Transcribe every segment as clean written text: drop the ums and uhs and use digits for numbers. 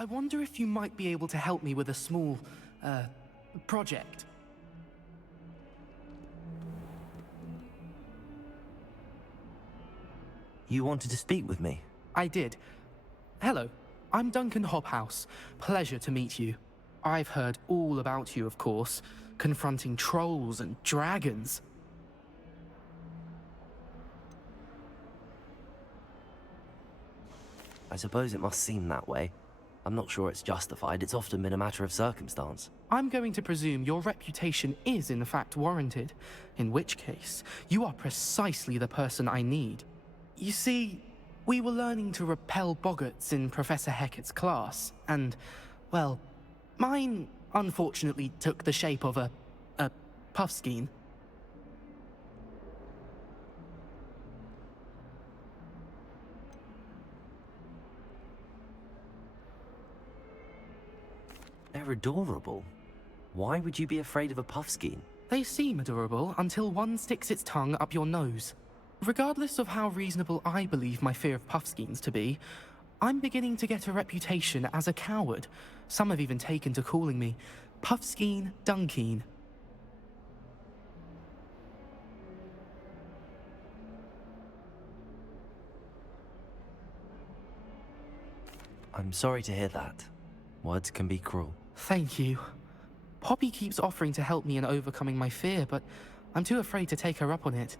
I wonder if you might be able to help me with a small, project. You wanted to speak with me? I did. Hello, I'm Duncan Hobhouse. Pleasure to meet you. I've heard all about you, of course, confronting trolls and dragons. I suppose it must seem that way. I'm not sure it's justified. It's often been a matter of circumstance. I'm going to presume your reputation is in fact warranted, in which case, you are precisely the person I need. You see, we were learning to repel boggarts in Professor Hecat's class, and, well, mine unfortunately took the shape of a puffskein. They're adorable. Why would you be afraid of a puffskein? They seem adorable until one sticks its tongue up your nose. Regardless of how reasonable I believe my fear of puffskeins to be, I'm beginning to get a reputation as a coward. Some have even taken to calling me Puffskein Dunkeen. I'm sorry to hear that. Words can be cruel. Thank you. Poppy keeps offering to help me in overcoming my fear, but I'm too afraid to take her up on it.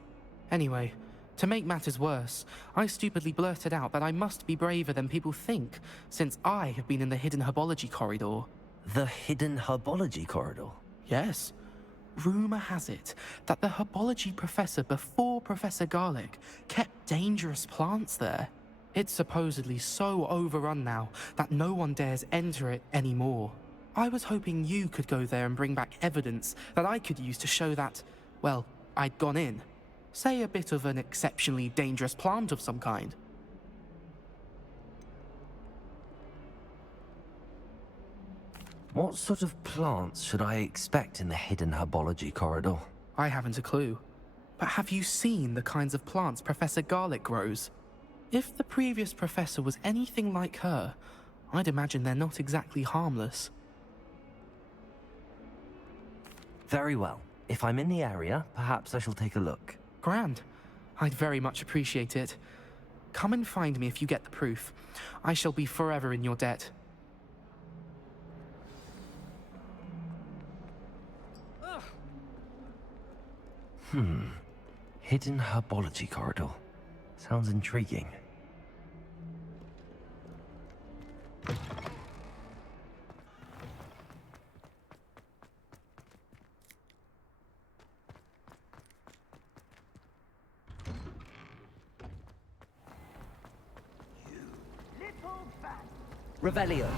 Anyway, to make matters worse, I stupidly blurted out that I must be braver than people think, since I have been in the hidden herbology corridor. The hidden herbology corridor? Yes. Rumor has it that the herbology professor before Professor Garlic kept dangerous plants there. It's supposedly so overrun now that no one dares enter it anymore. I was hoping you could go there and bring back evidence that I could use to show that, well, I'd gone in. Say a bit of an exceptionally dangerous plant of some kind. What sort of plants should I expect in the hidden herbology corridor? I haven't a clue. But have you seen the kinds of plants Professor Garlic grows? If the previous professor was anything like her, I'd imagine they're not exactly harmless. Very well. If I'm in the area, perhaps I shall take a look. Grand. I'd very much appreciate it. Come and find me if you get the proof. I shall be forever in your debt. Hidden herbology corridor. Sounds intriguing. Revelio.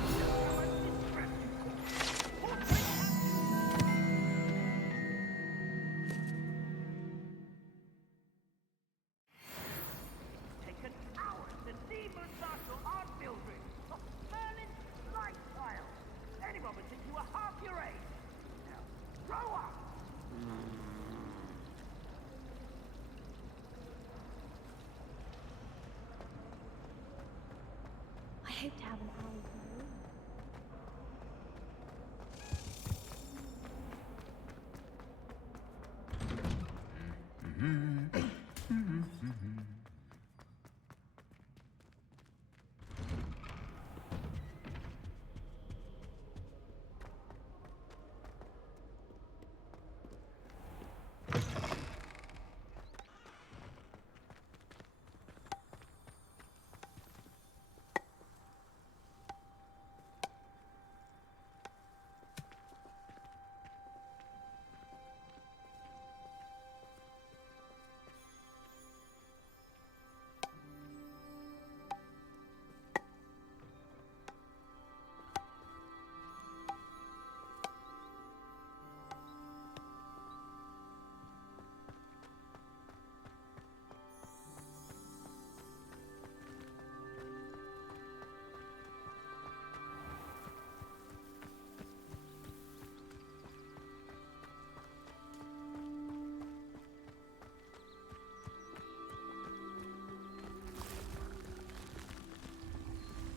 I hope to have an eye for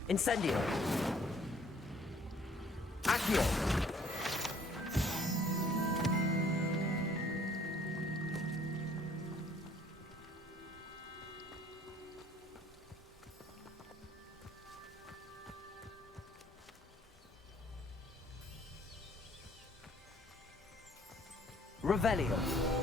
Incendio! Accio! Revelio.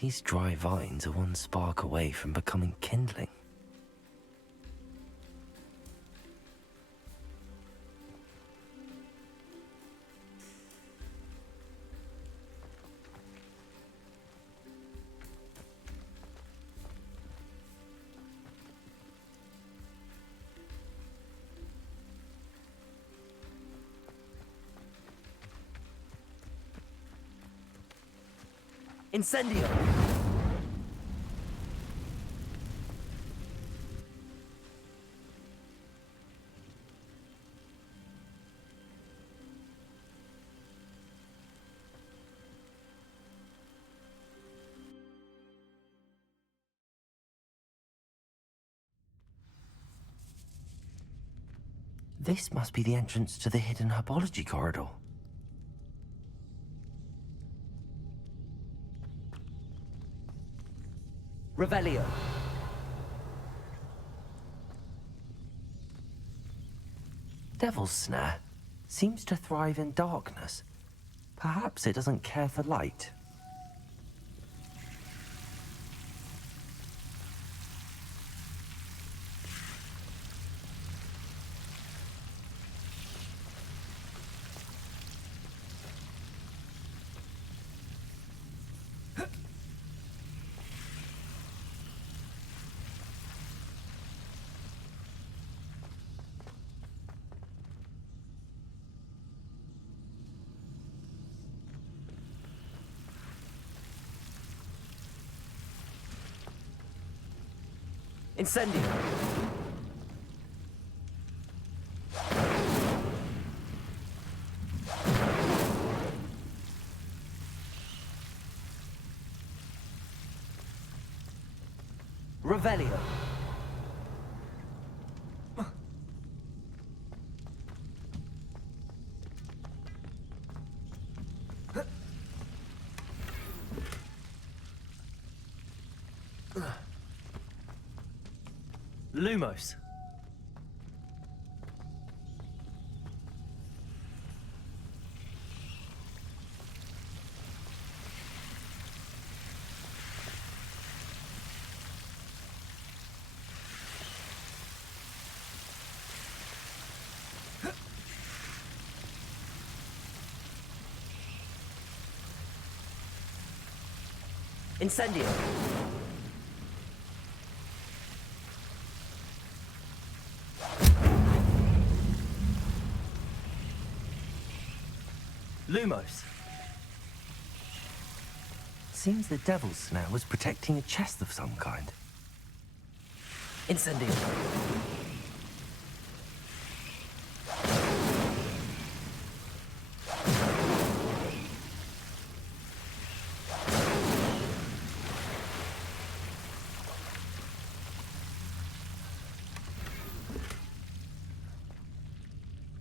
These dry vines are one spark away from becoming kindling. Incendio! This must be the entrance to the hidden herbology corridor. Revelio. Devil's Snare seems to thrive in darkness. Perhaps it doesn't care for light. Incendio! Revelio! Lumos. Incendio. Lumos. Seems the Devil's Snare was protecting a chest of some kind. Incendio.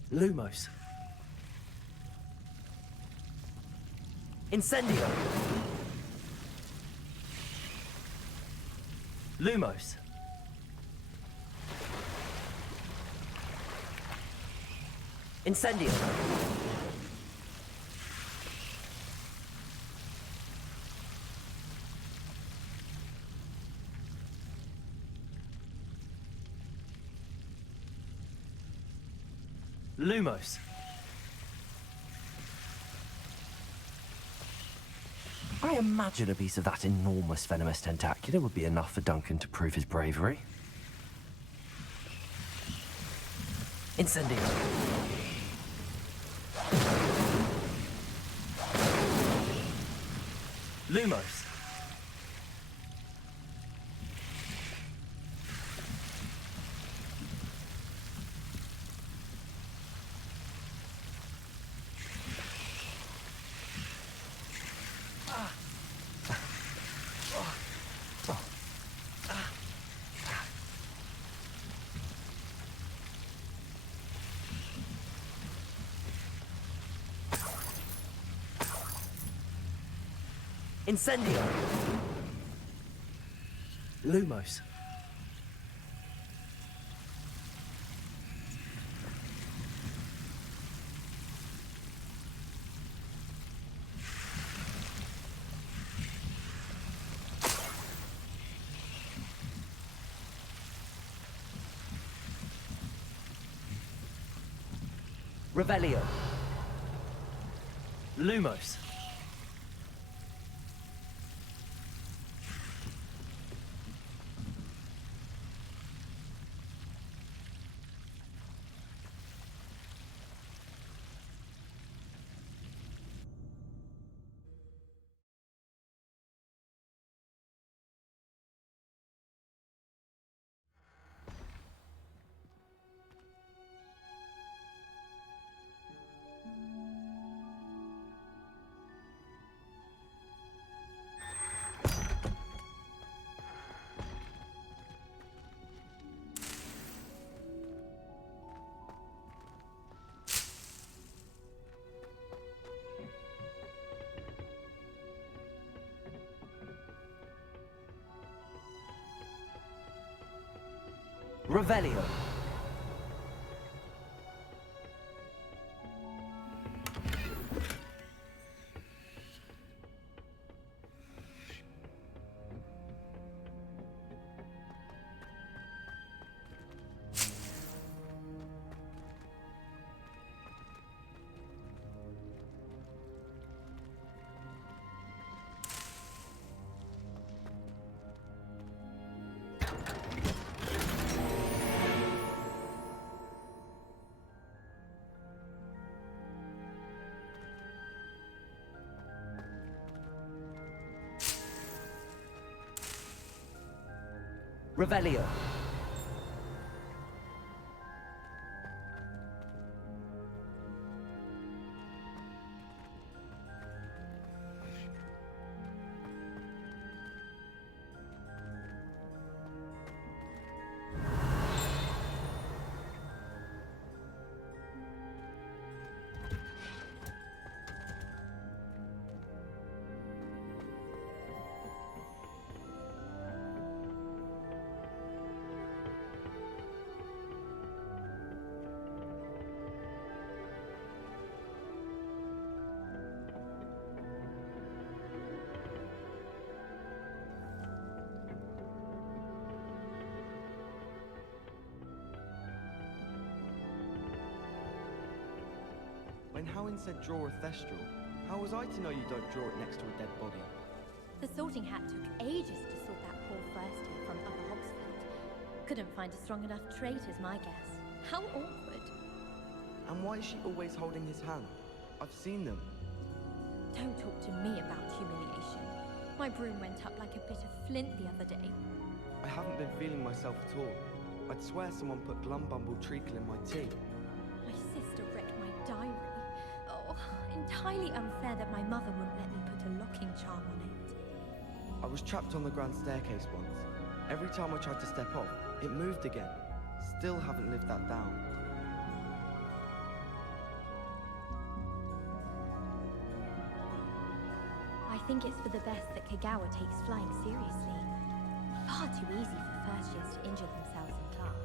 Lumos. Incendio. Lumos. Incendio! Lumos! I imagine a piece of that enormous venomous tentacular would be enough for Duncan to prove his bravery. Incendio! Lumos! Incendio! Lumos. Revelio. Lumos. Revelio. Revelio. When Howin said draw a thestral, how was I to know you don't draw it next to a dead body? The sorting hat took ages to sort that poor first year from Upper Hogsfield. Couldn't find a strong enough trait is my guess. How awkward. And why is she always holding his hand? I've seen them. Don't talk to me about humiliation. My broom went up like a bit of flint the other day. I haven't been feeling myself at all. I'd swear someone put Glumbumble treacle in my tea. My sister read my diary. Oh, entirely unfair that my mother wouldn't let me put a locking charm on it. I was trapped on the grand staircase once. Every time I tried to step off, it moved again. Still haven't lived that down. I think it's for the best that Kagawa takes flying seriously. Far too easy for first years to injure themselves in class.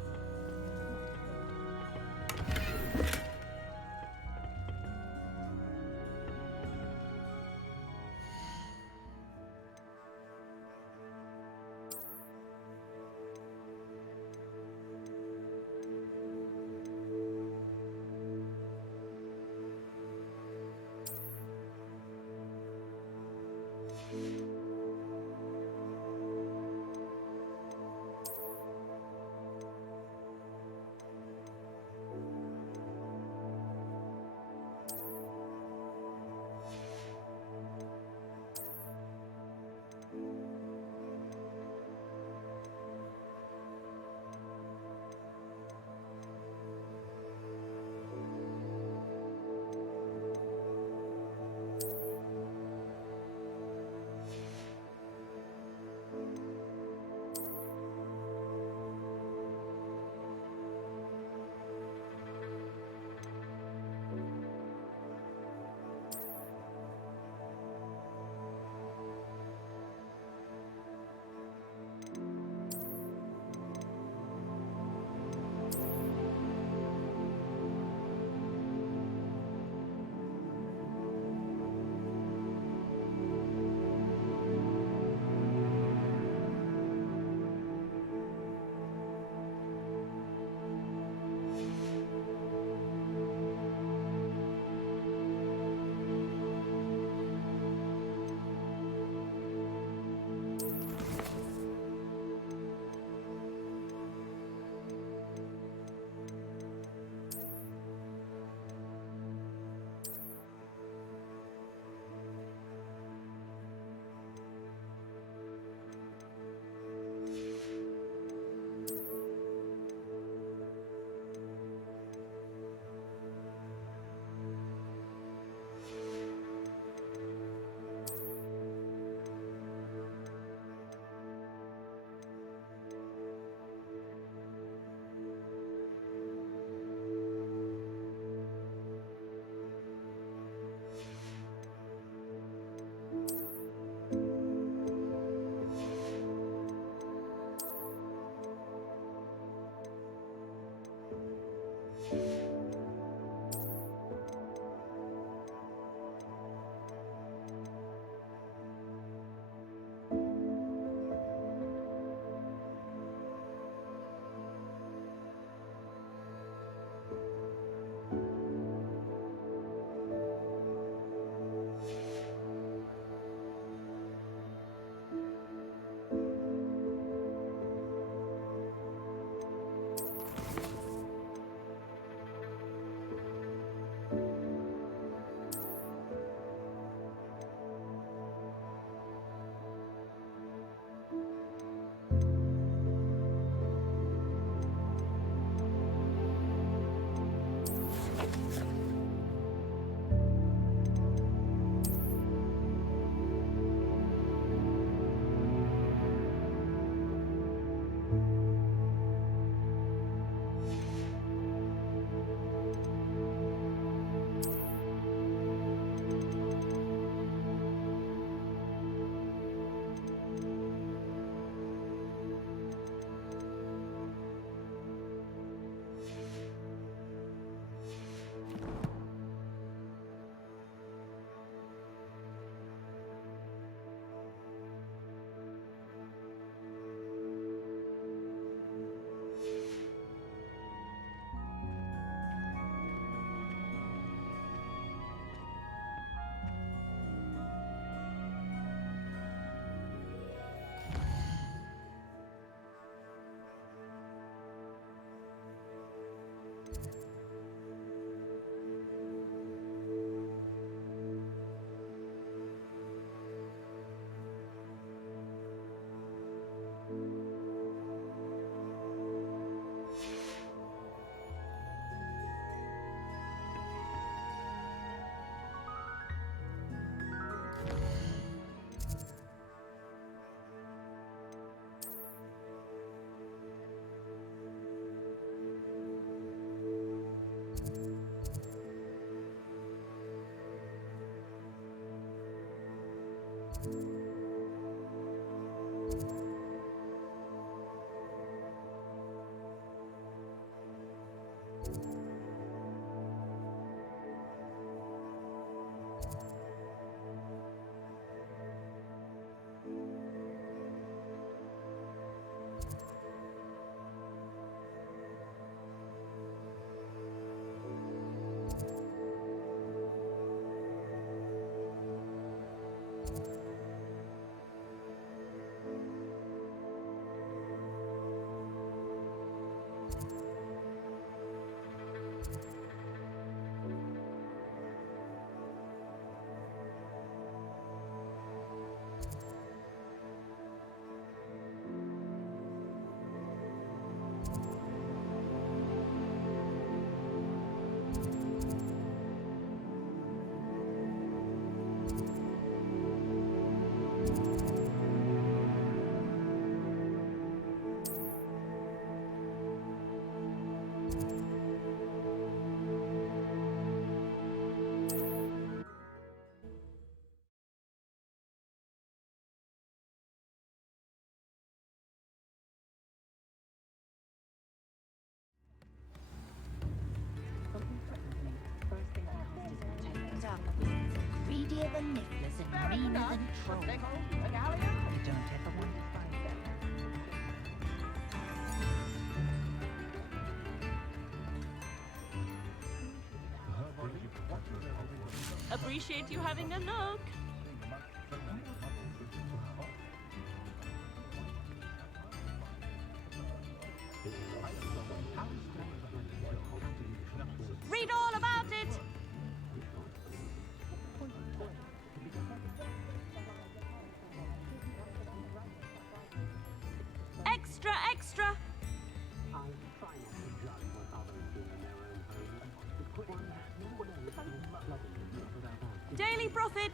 Greedier than nifflers and meaner than trolls. You don't ever want to find them. Appreciate you having a look. Read all about it. Extra, extra. Daily Prophet.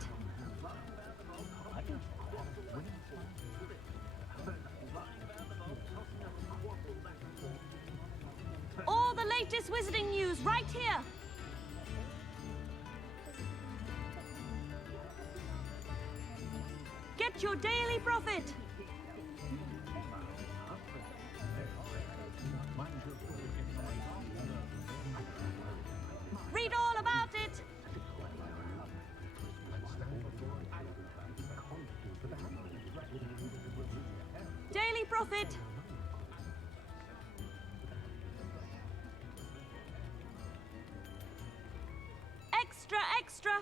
All the latest wizarding news right here. Get your Daily Prophet. Read all about it. Daily Prophet. Extra, extra.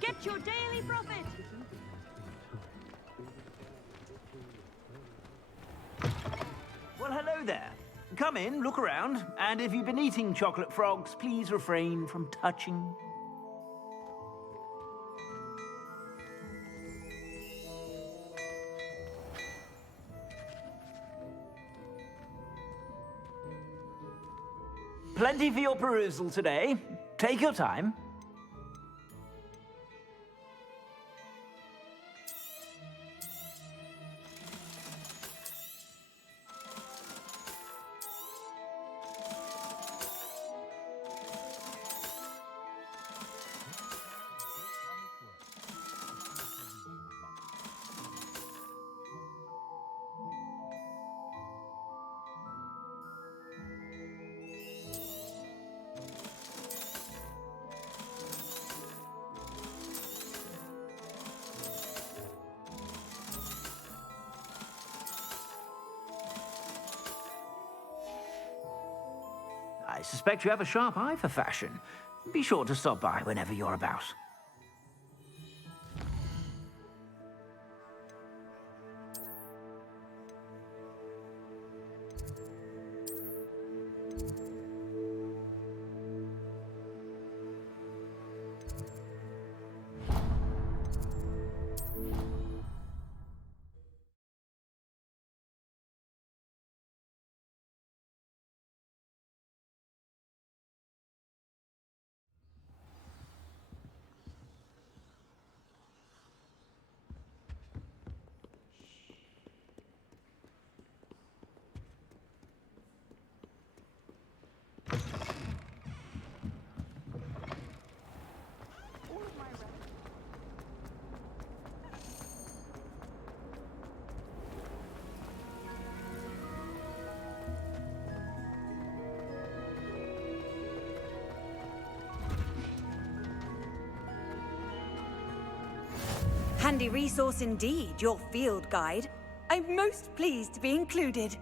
Get your Daily Prophet. Well, hello there. Come in, look around, and if you've been eating chocolate frogs, please refrain from touching. Plenty for your perusal today. Take your time. I suspect you have a sharp eye for fashion. Be sure to stop by whenever you're about. handy resource indeed, your field guide. I'm most pleased to be included.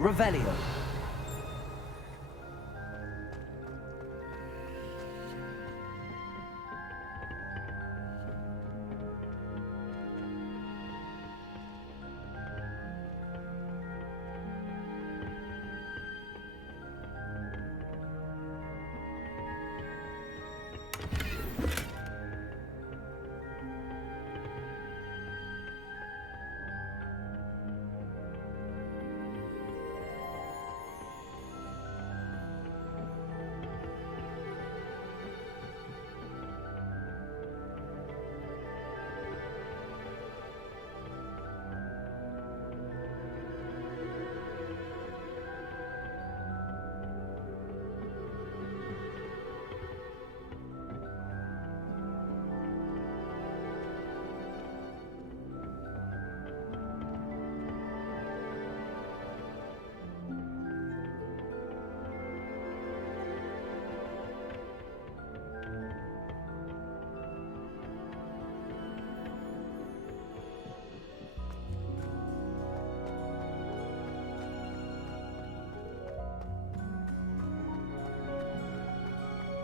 Revelio.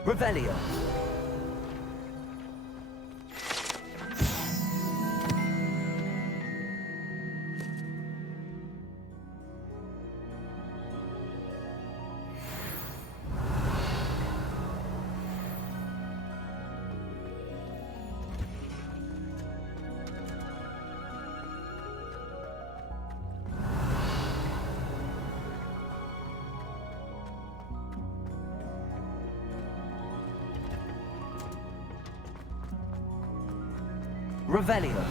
Revelio. Revelio.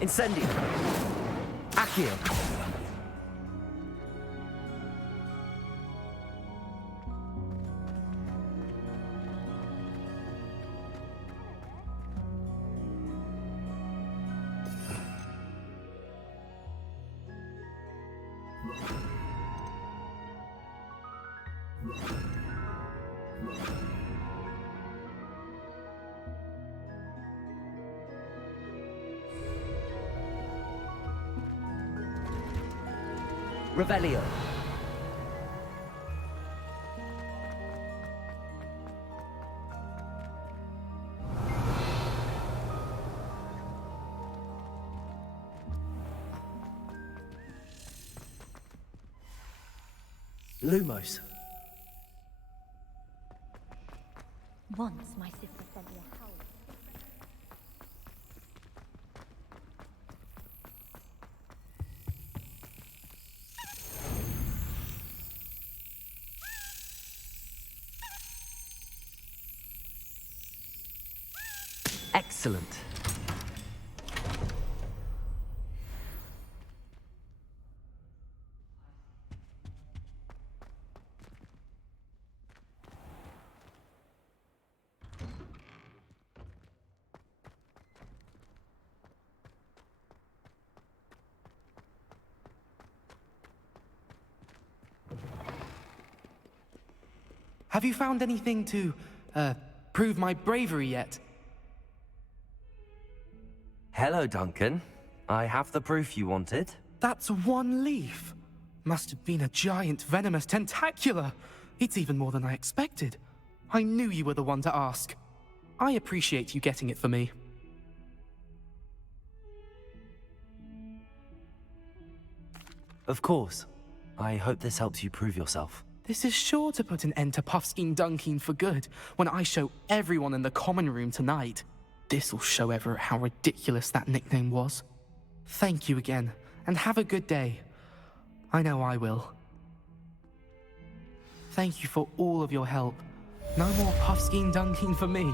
Incendio. Accio. Revelio. Lumos. Once my sister sent me a howl. Excellent. Have you found anything to, prove my bravery yet? Hello, Duncan. I have the proof you wanted. That's one leaf. Must have been a giant venomous tentacula. It's even more than I expected. I knew you were the one to ask. I appreciate you getting it for me. Of course. I hope this helps you prove yourself. This is sure to put an end to Puffskein Dunkeen for good when I show everyone in the common room tonight. This'll show Everett how ridiculous that nickname was. Thank you again, and have a good day. I know I will. Thank you for all of your help. No more Puffskein Dunkeen for me.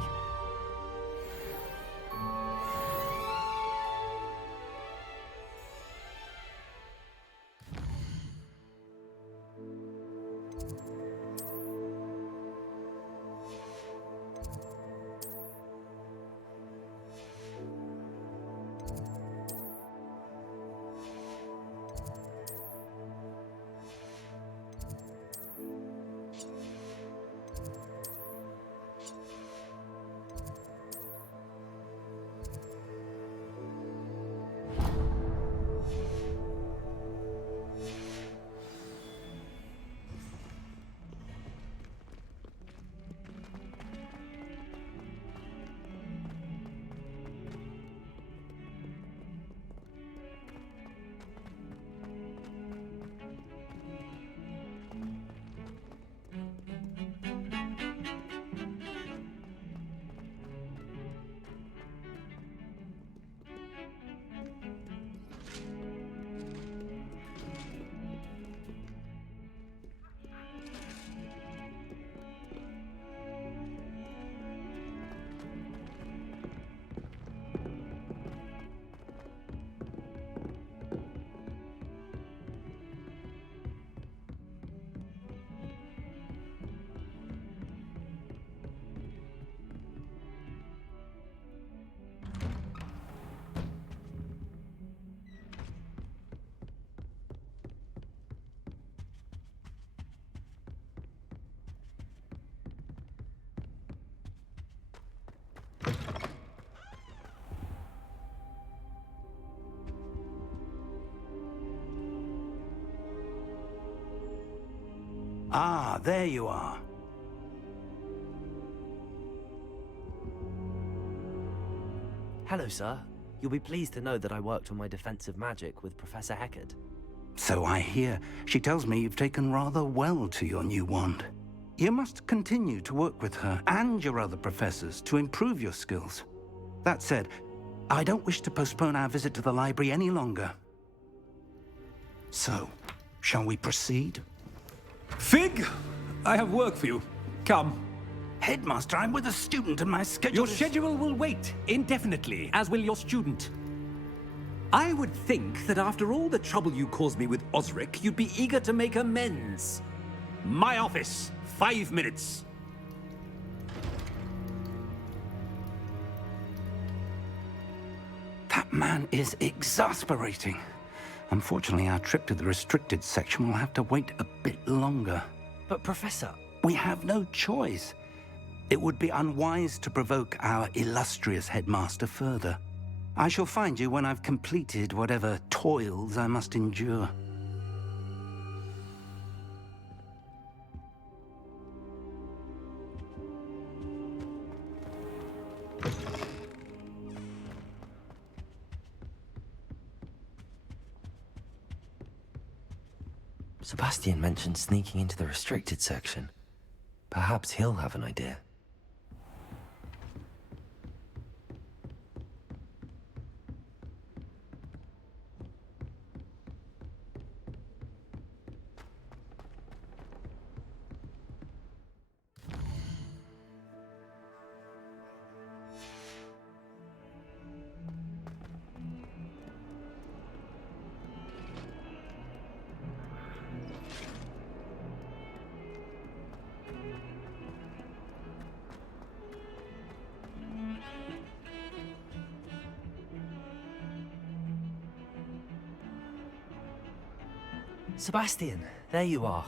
Ah, there you are. Hello, sir. You'll be pleased to know that I worked on my defensive magic with Professor Heckard. So I hear. She tells me you've taken rather well to your new wand. You must continue to work with her and your other professors to improve your skills. That said, I don't wish to postpone our visit to the library any longer. So, shall we proceed? Fig, I have work for you. Come. Headmaster, I'm with a student and my schedule Your is... schedule will wait indefinitely, as will your student. I would think that after all the trouble you caused me with Osric, you'd be eager to make amends. My office, 5 minutes. That man is exasperating. Unfortunately, our trip to the restricted section will have to wait a bit longer. But, Professor... We have no choice. It would be unwise to provoke our illustrious headmaster further. I shall find you when I've completed whatever toils I must endure. Sebastian mentioned sneaking into the restricted section. Perhaps he'll have an idea. Sebastian, there you are.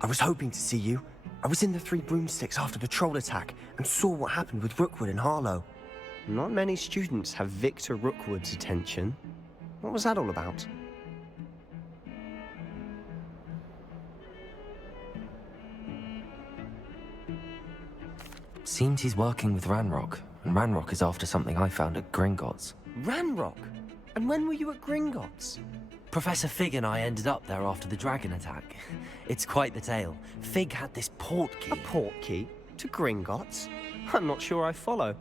I was hoping to see you. I was in the Three Broomsticks after the troll attack and saw what happened with Rookwood and Harlow. Not many students have Victor Rookwood's attention. What was that all about? Seems he's working with Ranrock, and Ranrock is after something I found at Gringotts. Ranrock? And when were you at Gringotts? Professor Fig and I ended up there after the dragon attack. It's quite the tale. Fig had this port key. A port key? To Gringotts? I'm not sure I follow.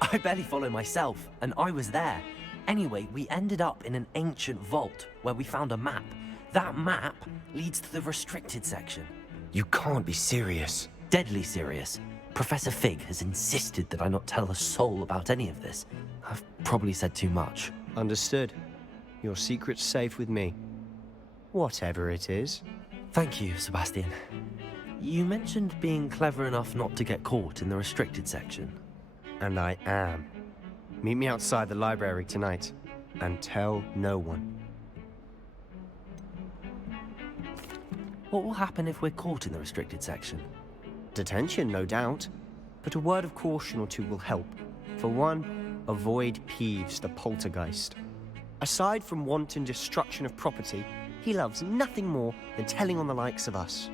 I barely follow myself, and I was there. Anyway, we ended up in an ancient vault where we found a map. That map leads to the restricted section. You can't be serious. Deadly serious. Professor Fig has insisted that I not tell a soul about any of this. I've probably said too much. Understood. Your secret's safe with me. Whatever it is. Thank you, Sebastian. You mentioned being clever enough not to get caught in the restricted section. And I am. Meet me outside the library tonight, and tell no one. What will happen if we're caught in the restricted section? Detention, no doubt. But a word of caution or two will help. For one, avoid Peeves, the poltergeist. Aside from wanton destruction of property, he loves nothing more than telling on the likes of us.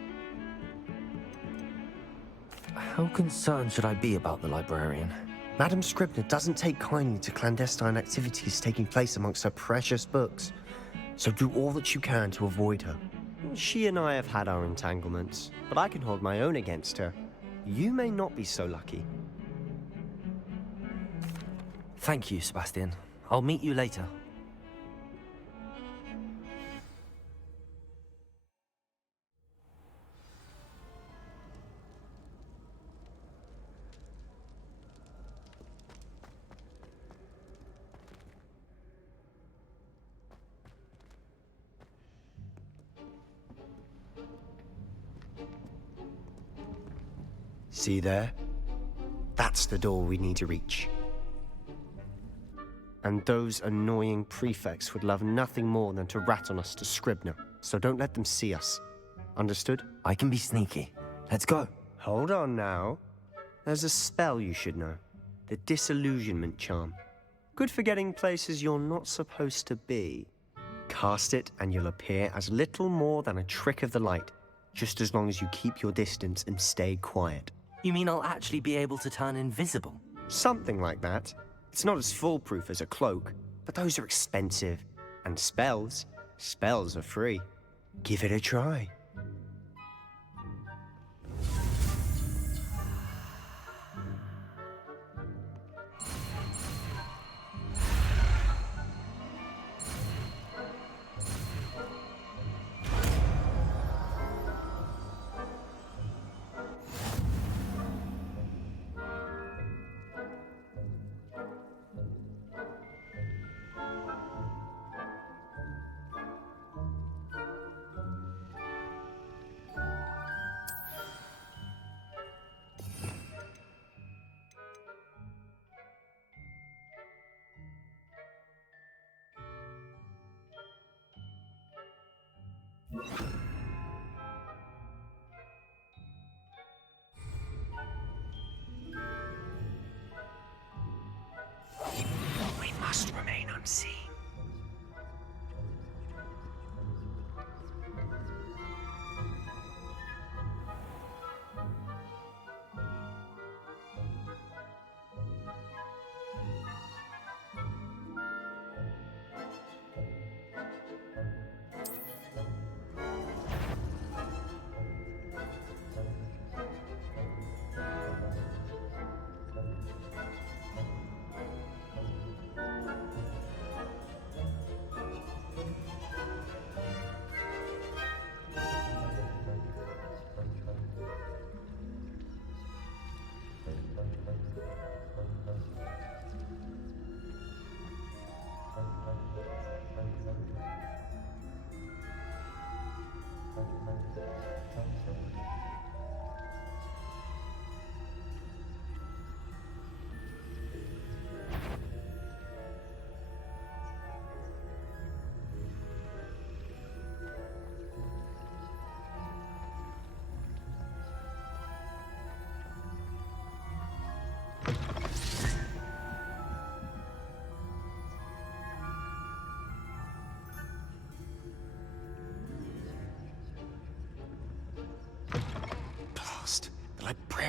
How concerned should I be about the librarian? Madame Scribner doesn't take kindly to clandestine activities taking place amongst her precious books, so do all that you can to avoid her. She and I have had our entanglements, but I can hold my own against her. You may not be so lucky. Thank you, Sebastian. I'll meet you later. See there? That's the door we need to reach. And those annoying prefects would love nothing more than to rat on us to Scribner, so don't let them see us. Understood? I can be sneaky. Let's go. Hold on now. There's a spell you should know. The Disillusionment Charm. Good for getting places you're not supposed to be. Cast it and you'll appear as little more than a trick of the light, just as long as you keep your distance and stay quiet. You mean I'll actually be able to turn invisible? Something like that. It's not as foolproof as a cloak, but those are expensive. And spells are free. Give it a try.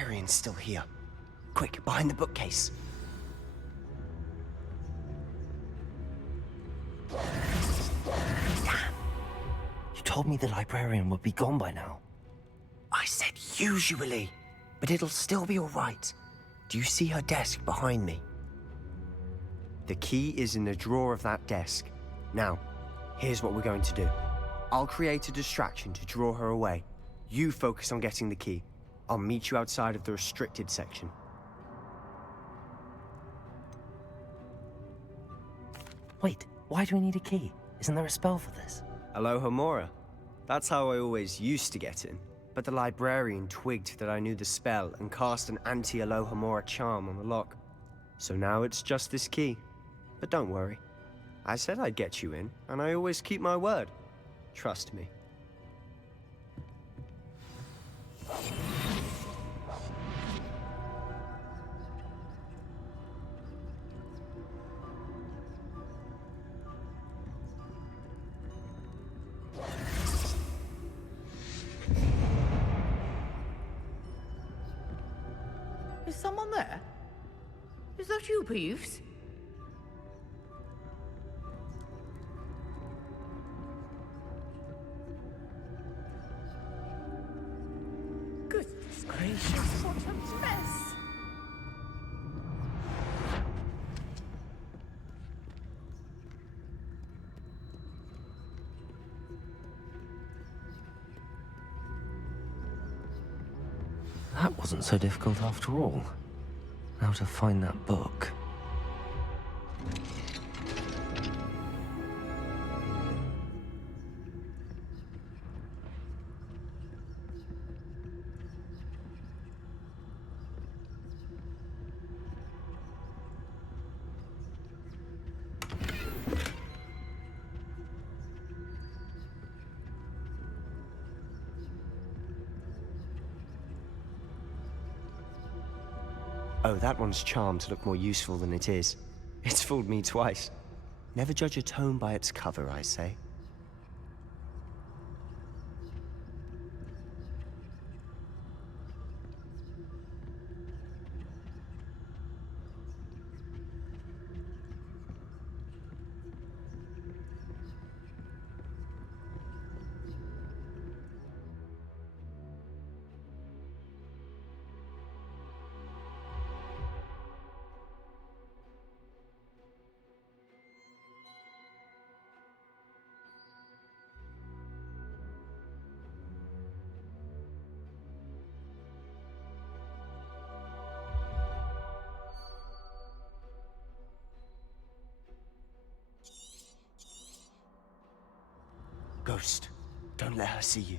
librarian's still here. Quick, behind the bookcase. Damn. You told me the librarian would be gone by now. I said usually, but it'll still be all right. Do you see her desk behind me? The key is in the drawer of that desk. Now, here's what we're going to do. I'll create a distraction to draw her away. You focus on getting the key. I'll meet you outside of the restricted section. Wait, why do we need a key? Isn't there a spell for this? Alohomora. That's how I always used to get in. But the librarian twigged that I knew the spell and cast an anti-Alohomora charm on the lock. So now it's just this key. But don't worry. I said I'd get you in, and I always keep my word. Trust me. Is someone there? Is that you, Peeves? Goodness gracious, what a mess! That wasn't so difficult after all. Now to find that book. Oh, that one's charmed to look more useful than it is. It's fooled me twice. Never judge a tome by its cover, I say. Ghost, don't let her see you.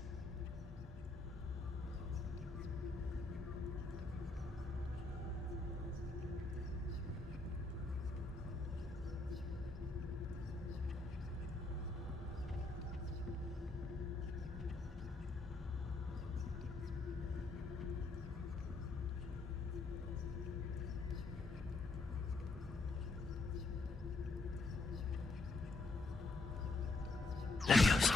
Leviosa.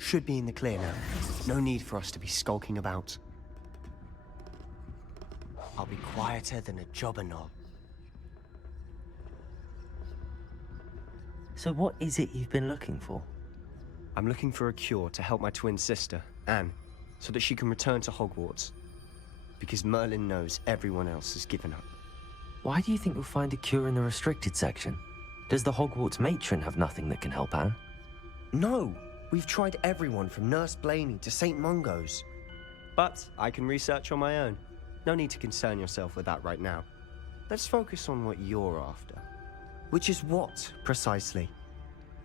Should be in the clear now. No need for us to be skulking about. I'll be quieter than a jobberknoll. So what is it you've been looking for? I'm looking for a cure to help my twin sister, Anne, so that she can return to Hogwarts. Because Merlin knows everyone else has given up. Why do you think you'll find a cure in the restricted section? Does the Hogwarts matron have nothing that can help Anne? No! We've tried everyone from Nurse Blaney to St. Mungo's. But I can research on my own. No need to concern yourself with that right now. Let's focus on what you're after. Which is what, precisely?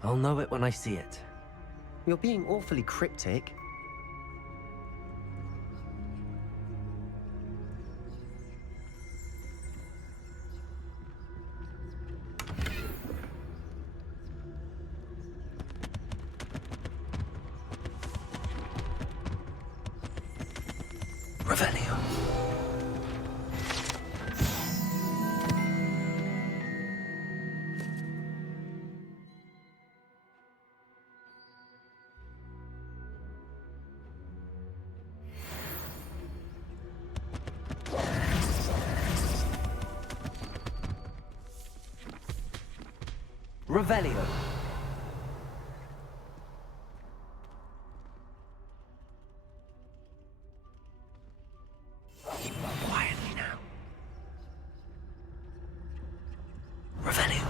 I'll know it when I see it. You're being awfully cryptic. Revelio. Revelio. Quietly now. Revelio.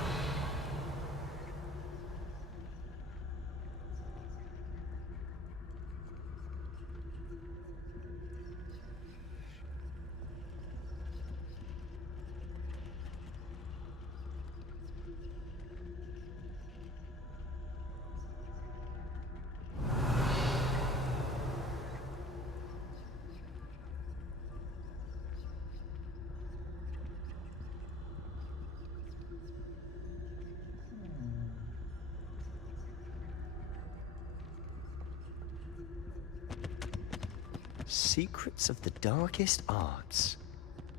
Secrets of the darkest arts.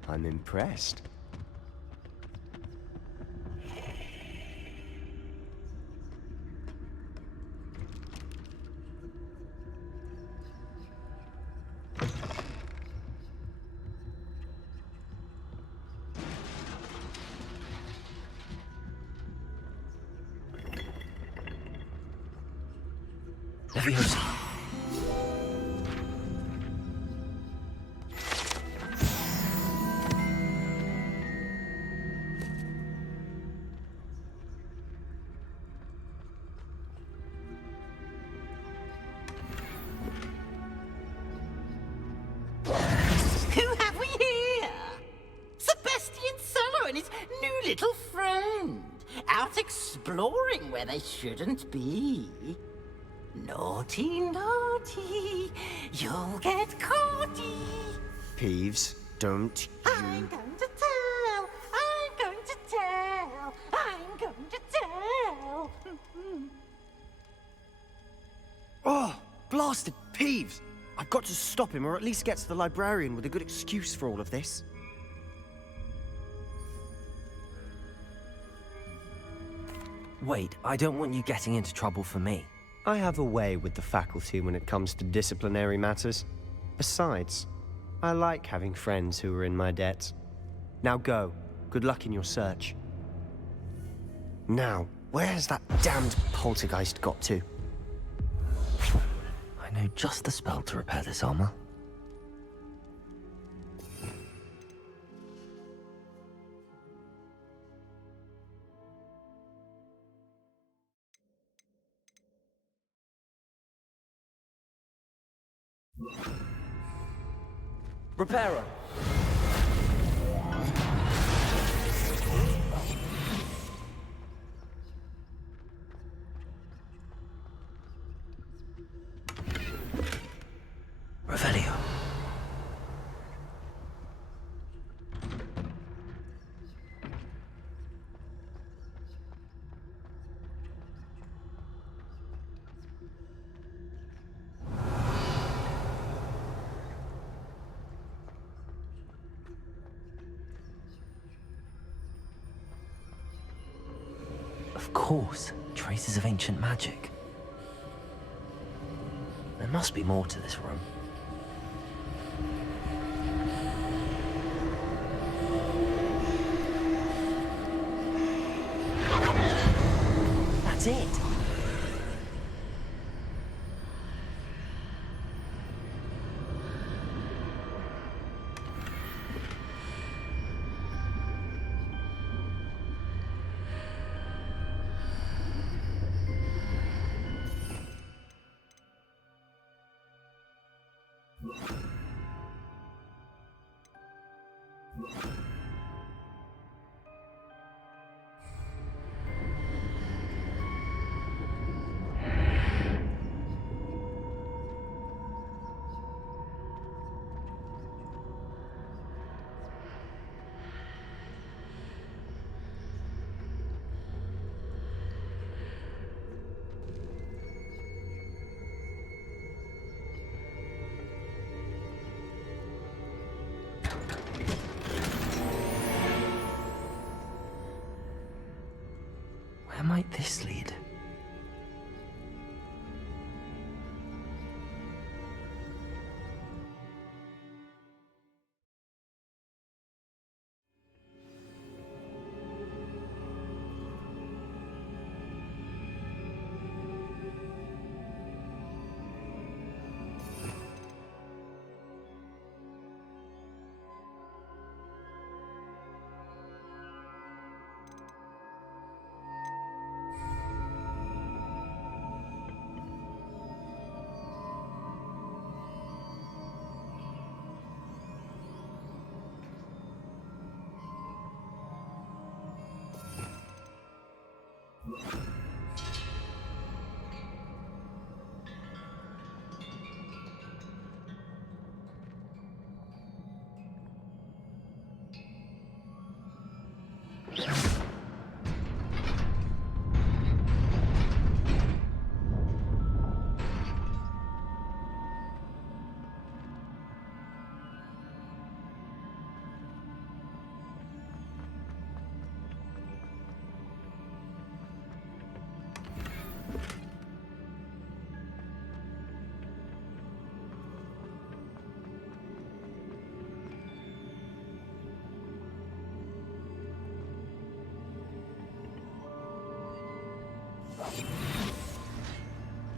I'm impressed. Leviosa. Who have we here? Sebastian Solo and his new little friend. Out exploring where they shouldn't be. Naughty, naughty. You'll get caughty. Peeves, don't you... I'm going to tell. I'm going to tell. I'm going to tell. Oh, blasted Peeves! I've got to stop him, or at least get to the librarian with a good excuse for all of this. Wait, I don't want you getting into trouble for me. I have a way with the faculty when it comes to disciplinary matters. Besides, I like having friends who are in my debt. Now go. Good luck in your search. Now, where's that damned poltergeist got to? I know just the spell to repair this armor. Reparo. Revelio. Of course, traces of ancient magic. There must be more to this room. That's it. this lead?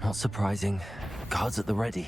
Not surprising. Guards at the ready.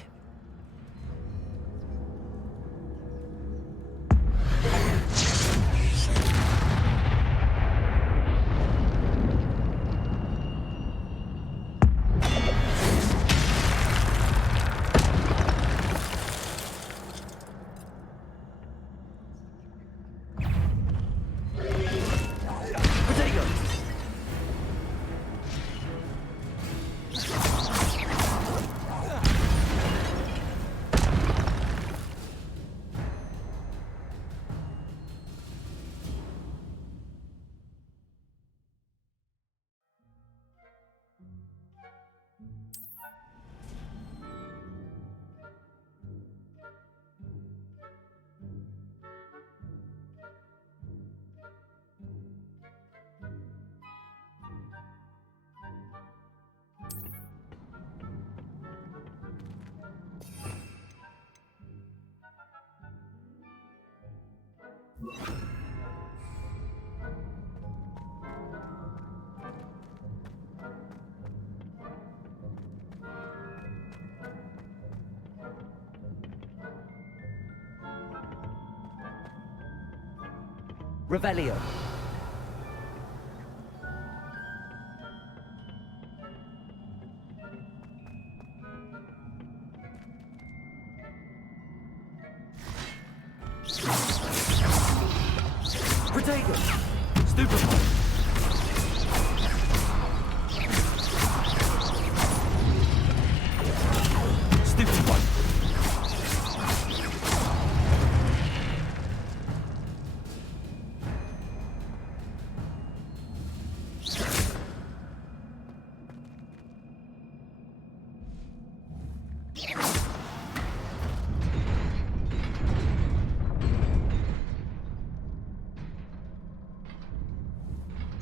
Revelio. Protego. Stupefy. Stupefy.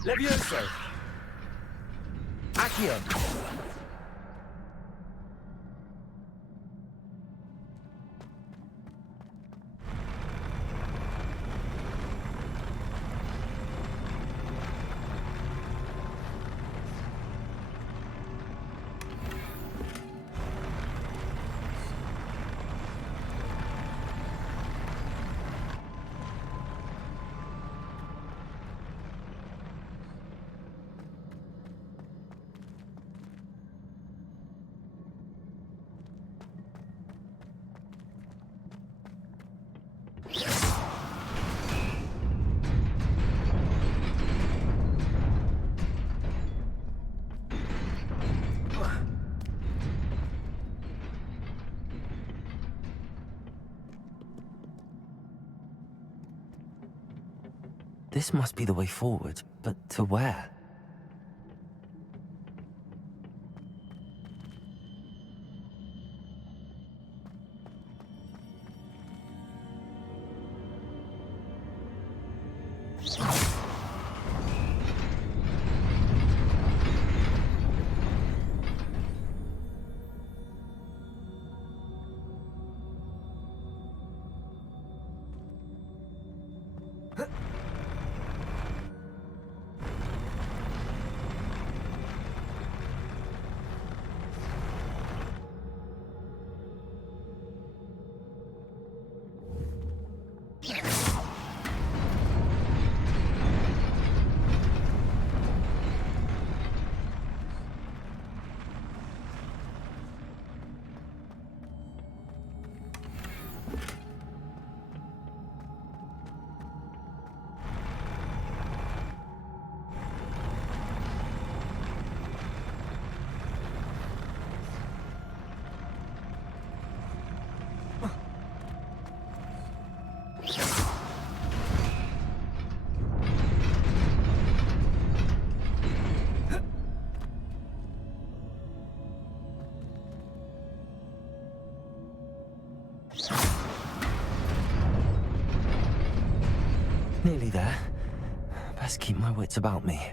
Levioso! Accio! This must be the way forward, but to where? Nearly there. Best keep my wits about me.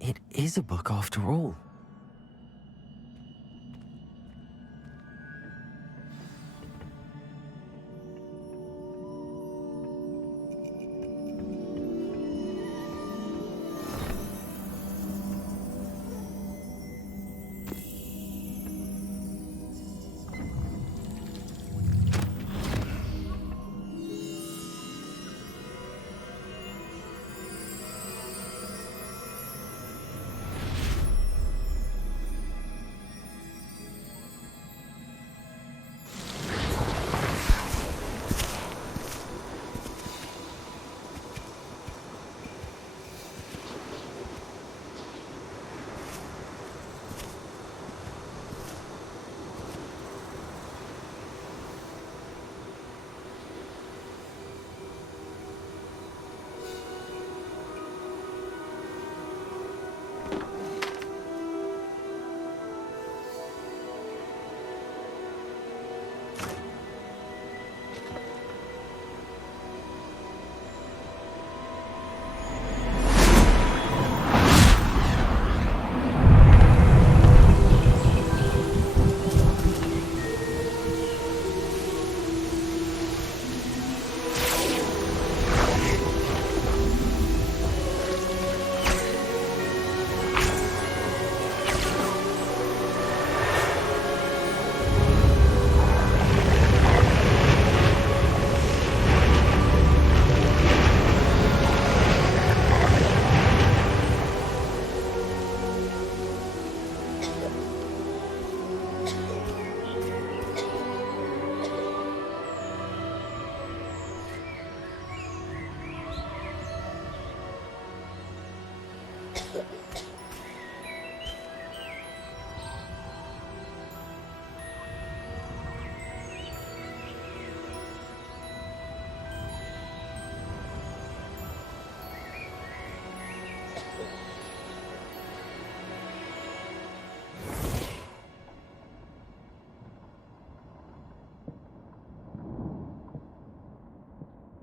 It is a book after all.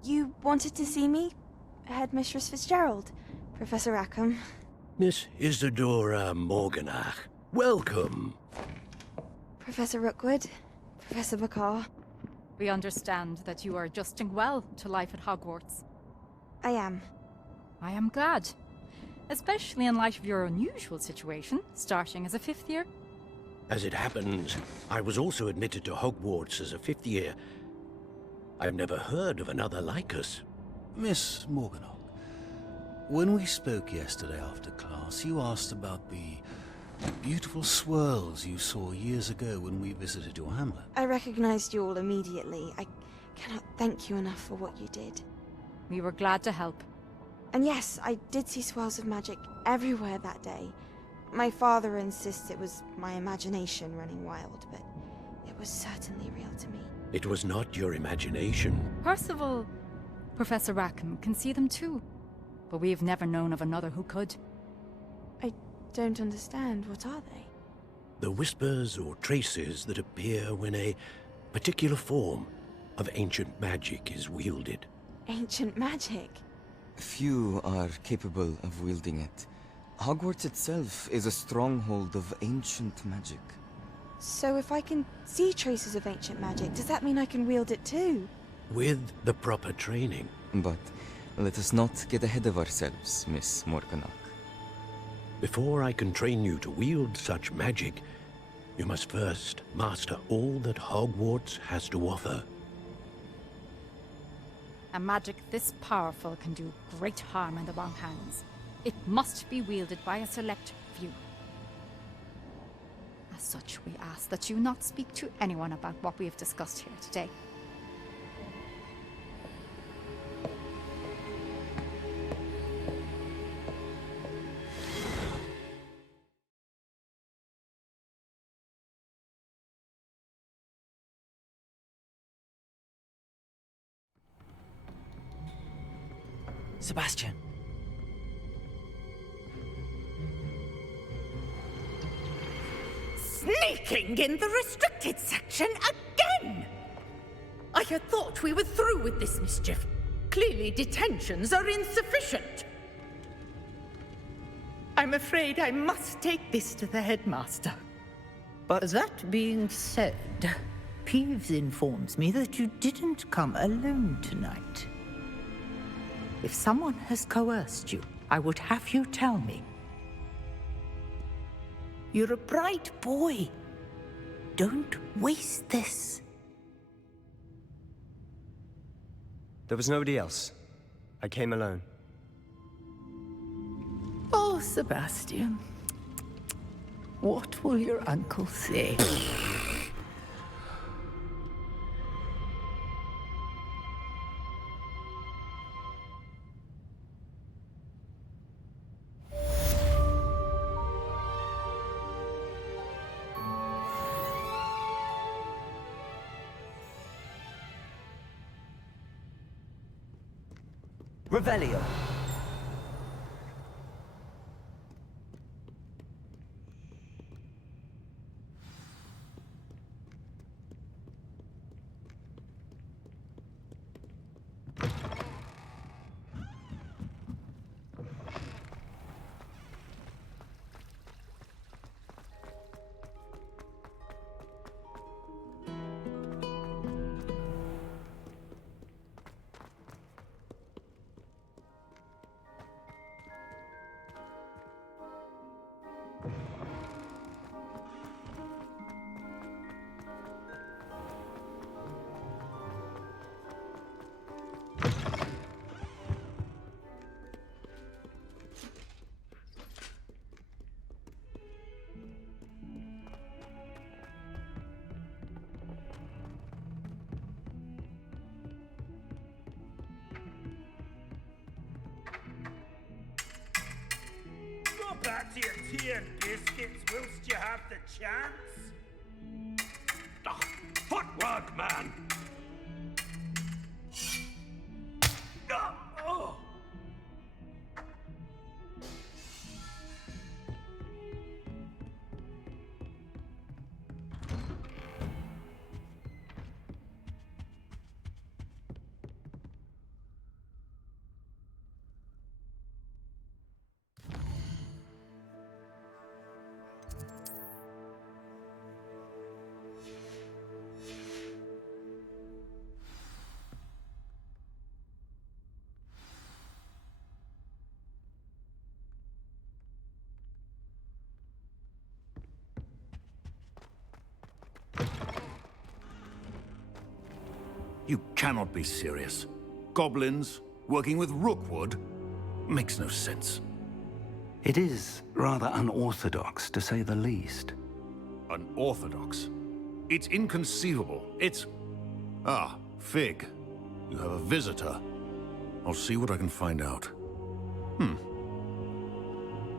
You wanted to see me? Headmistress Fitzgerald, Professor Rackham. Miss Isadora Morganach, welcome. Professor Rookwood, Professor Bakar. We understand that you are adjusting well to life at Hogwarts. I am. I am glad. Especially in light of your unusual situation, starting as a 5th year. As it happens, I was also admitted to Hogwarts as a 5th year. I've never heard of another like us. Miss Morganach, when we spoke yesterday after class, you asked about the beautiful swirls you saw years ago when we visited your hamlet. I recognized you all immediately. I cannot thank you enough for what you did. We were glad to help. And yes, I did see swirls of magic everywhere that day. My father insists it was my imagination running wild, but it was certainly real to me. It was not your imagination. Percival, Professor Rackham can see them too. But we've never known of another who could. I don't understand. What are they? The whispers or traces that appear when a particular form of ancient magic is wielded. Ancient magic? Few are capable of wielding it. Hogwarts itself is a stronghold of ancient magic. So if I can see traces of ancient magic, does that mean I can wield it too? With the proper training. But let us not get ahead of ourselves, Miss Morganach. Before I can train you to wield such magic, you must first master all that Hogwarts has to offer. A magic this powerful can do great harm in the wrong hands. It must be wielded by a select few. As such, we ask that you not speak to anyone about what we have discussed here today. Sebastian. Sneaking in the restricted section again! I had thought we were through with this mischief. Clearly detentions are insufficient. I'm afraid I must take this to the headmaster. But that being said, Peeves informs me that you didn't come alone tonight. If someone has coerced you, I would have you tell me. You're a bright boy. Don't waste this. There was nobody else. I came alone. Oh, Sebastian. What will your uncle say? Revelio. Go back to your tea and biscuits whilst you have the chance. Ugh, footwork, man! Oh. You cannot be serious. Goblins working with Rookwood makes no sense. It is rather unorthodox, to say the least. Unorthodox? It's inconceivable. It's... Ah, Fig. You have a visitor. I'll see what I can find out.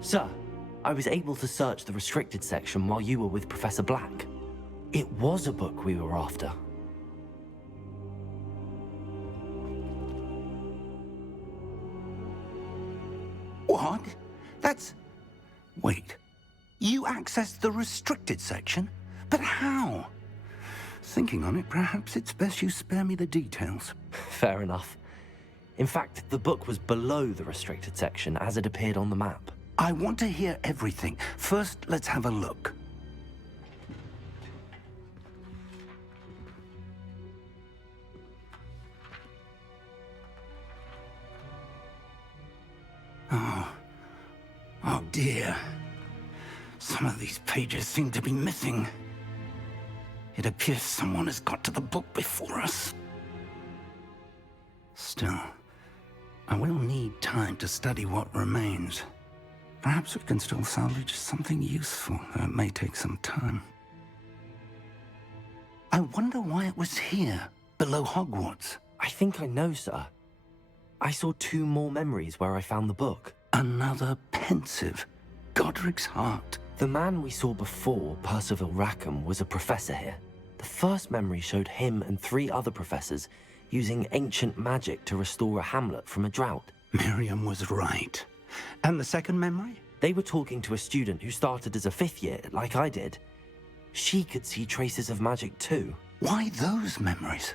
Sir, I was able to search the restricted section while you were with Professor Black. It was a book we were after. What? That's... Wait. You accessed the restricted section? But how? Thinking on it, perhaps it's best you spare me the details. Fair enough. In fact, the book was below the restricted section as it appeared on the map. I want to hear everything. First, let's have a look. Oh dear. Some of these pages seem to be missing. It appears someone has got to the book before us. Still, I will need time to study what remains. Perhaps we can still salvage something useful, though it may take some time. I wonder why it was here, below Hogwarts. I think I know, sir. I saw 2 more memories where I found the book. Another pensive. Godric's heart. The man we saw before, Percival Rackham, was a professor here. The first memory showed him and 3 other professors using ancient magic to restore a hamlet from a drought. Miriam was right. And the second memory? They were talking to a student who started as a 5th year, like I did. She could see traces of magic too. Why those memories?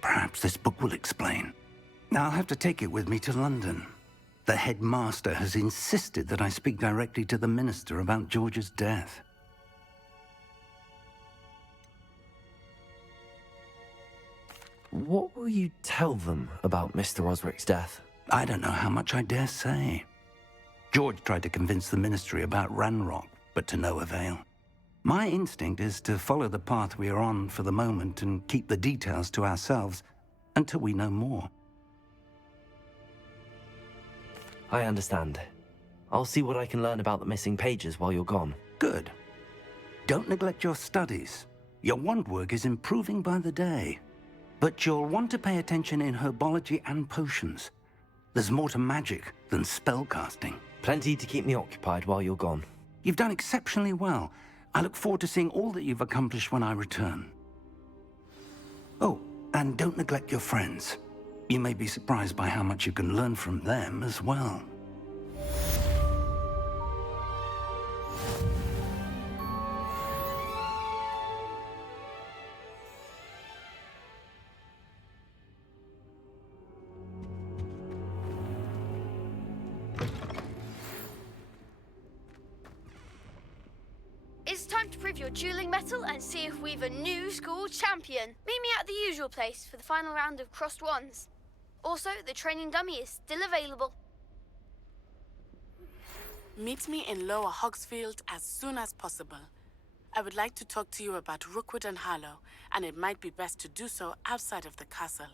Perhaps this book will explain. I'll have to take it with me to London. The headmaster has insisted that I speak directly to the minister about George's death. What will you tell them about Mr. Osric's death? I don't know how much I dare say. George tried to convince the ministry about Ranrock, but to no avail. My instinct is to follow the path we are on for the moment and keep the details to ourselves until we know more. I understand. I'll see what I can learn about the missing pages while you're gone. Good. Don't neglect your studies. Your wand work is improving by the day. But you'll want to pay attention in herbology and potions. There's more to magic than spellcasting. Plenty to keep me occupied while you're gone. You've done exceptionally well. I look forward to seeing all that you've accomplished when I return. Oh, and don't neglect your friends. You may be surprised by how much you can learn from them as well. It's time to prove your dueling mettle and see if we've a new school champion. Meet me at the usual place for the final round of crossed wands. Also, the training dummy is still available. Meet me in Lower Hogsfield as soon as possible. I would like to talk to you about Rookwood and Harlow, and it might be best to do so outside of the castle.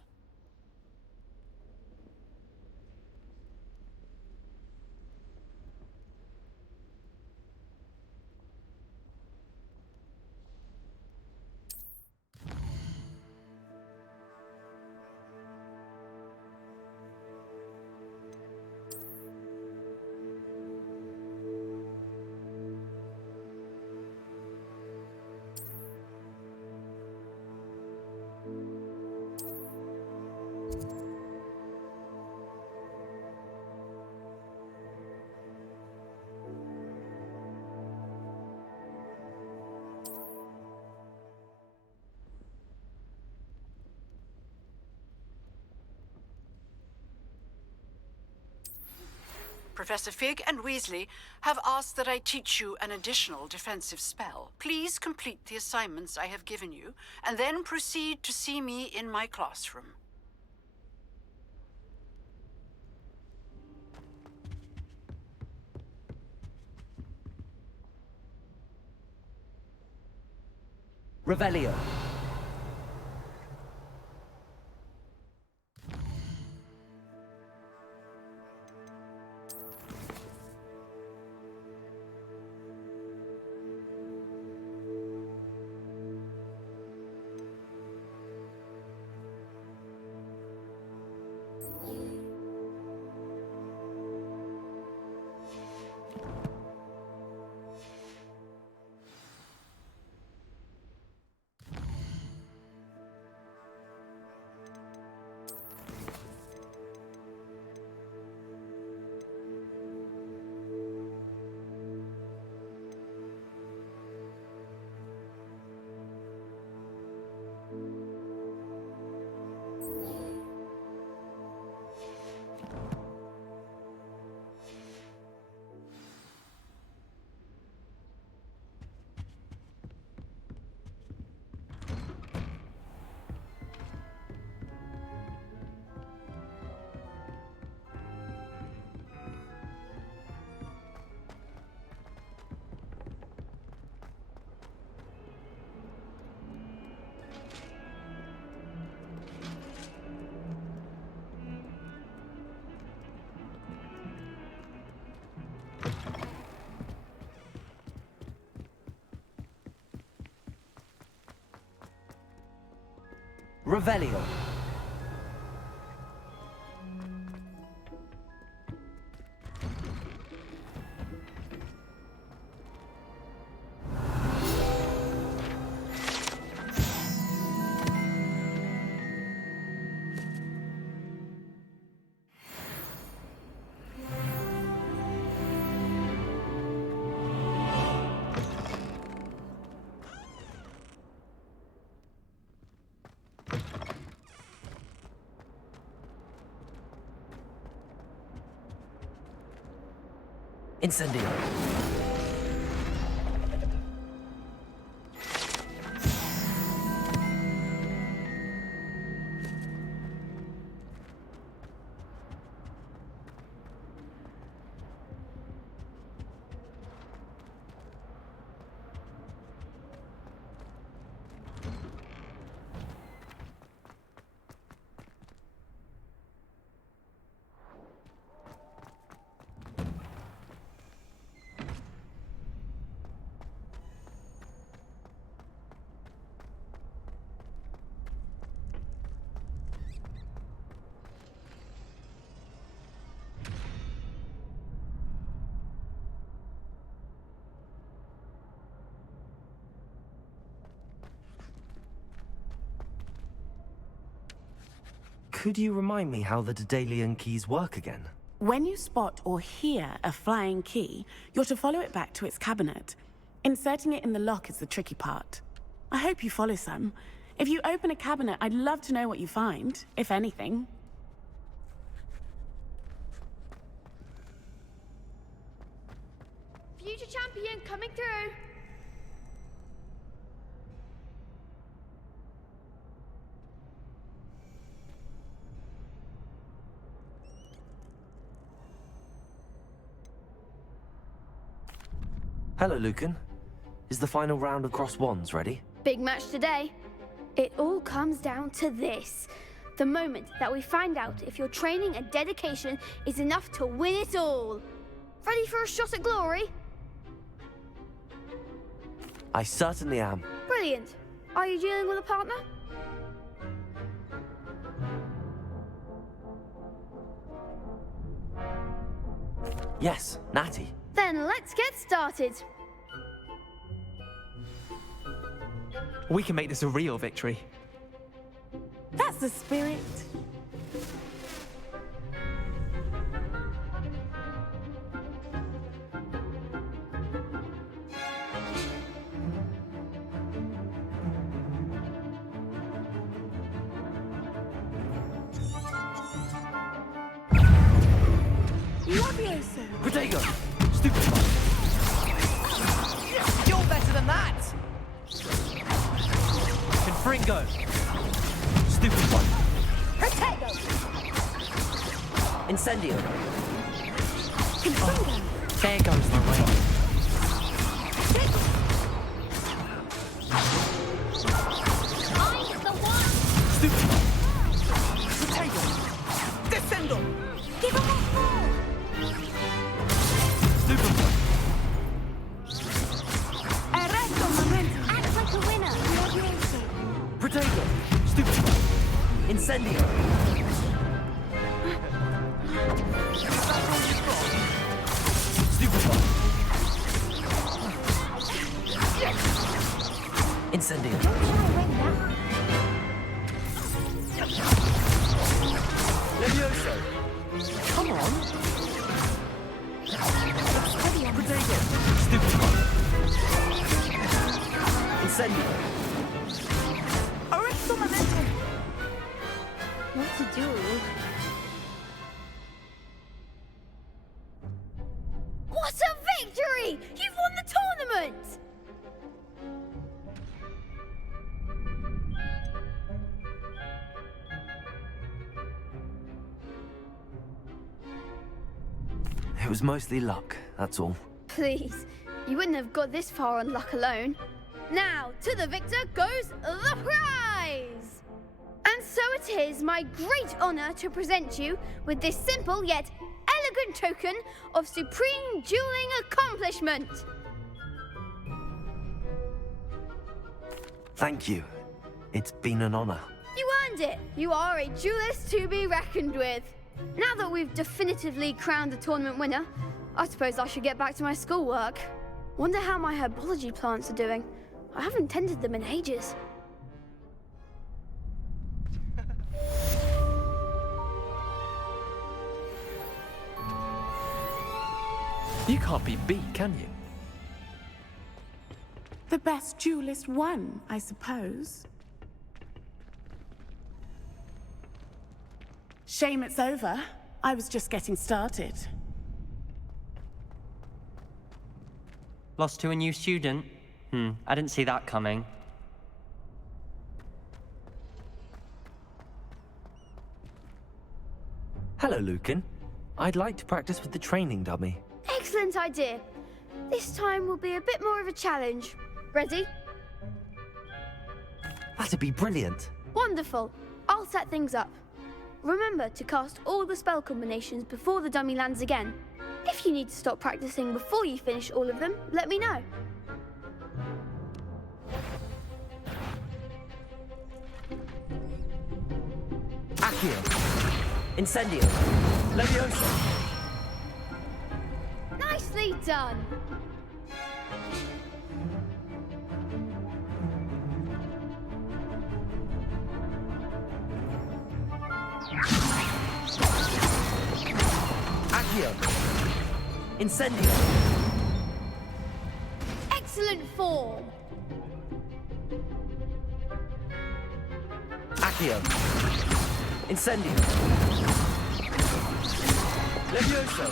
Professor Fig and Weasley have asked that I teach you an additional defensive spell. Please complete the assignments I have given you, and then proceed to see me in my classroom. Revelio. Revelio. Incendio. Could you remind me how the Daedalian keys work again? When you spot or hear a flying key, you're to follow it back to its cabinet. Inserting it in the lock is the tricky part. I hope you follow some. If you open a cabinet, I'd love to know what you find, if anything. Future champion coming through. Hello, Lucan. Is the final round of Cross Wands ready? Big match today. It all comes down to this. The moment that we find out if your training and dedication is enough to win it all. Ready for a shot at glory? I certainly am. Brilliant. Are you dealing with a partner? Yes, Natty. Then let's get started. We can make this a real victory. That's the spirit. Levioso! Protego! Stupid one! You're better than that! Confringo! Stupid one! Protego! Incendio! Confringo! There goes the ring. I'm the one! Stupid one! Protego! Descendo! Give him a fall! Stupid one! Erecto momentum! Act like a winner! Levioso! Protego! Stupid one! Incendio! Stupid one! Incendio! Levioso! Come on! Protego! Stupid one! Incendio! Erecto momentum! What to do? What a victory! You've won the tournament! It was mostly luck, that's all. Please, you wouldn't have got this far on luck alone. Now, to the victor goes the prize! And so it is my great honor to present you with this simple yet elegant token of supreme dueling accomplishment. Thank you. It's been an honor. You earned it. You are a duelist to be reckoned with. Now that we've definitively crowned the tournament winner, I suppose I should get back to my schoolwork. Wonder how my herbology plants are doing. I haven't tended them in ages. You can't be beat, can you? The best duelist won, I suppose. Shame it's over. I was just getting started. Lost to a new student? I didn't see that coming. Hello, Lucan. I'd like to practice with the training dummy. Excellent idea. This time will be a bit more of a challenge. Ready? That'd be brilliant. Wonderful. I'll set things up. Remember to cast all the spell combinations before the dummy lands again. If you need to stop practicing before you finish all of them, let me know. Accio. Incendio. Levioso. Nicely done. Accio. Incendio. Excellent form. Accio. Incendio. Levioso.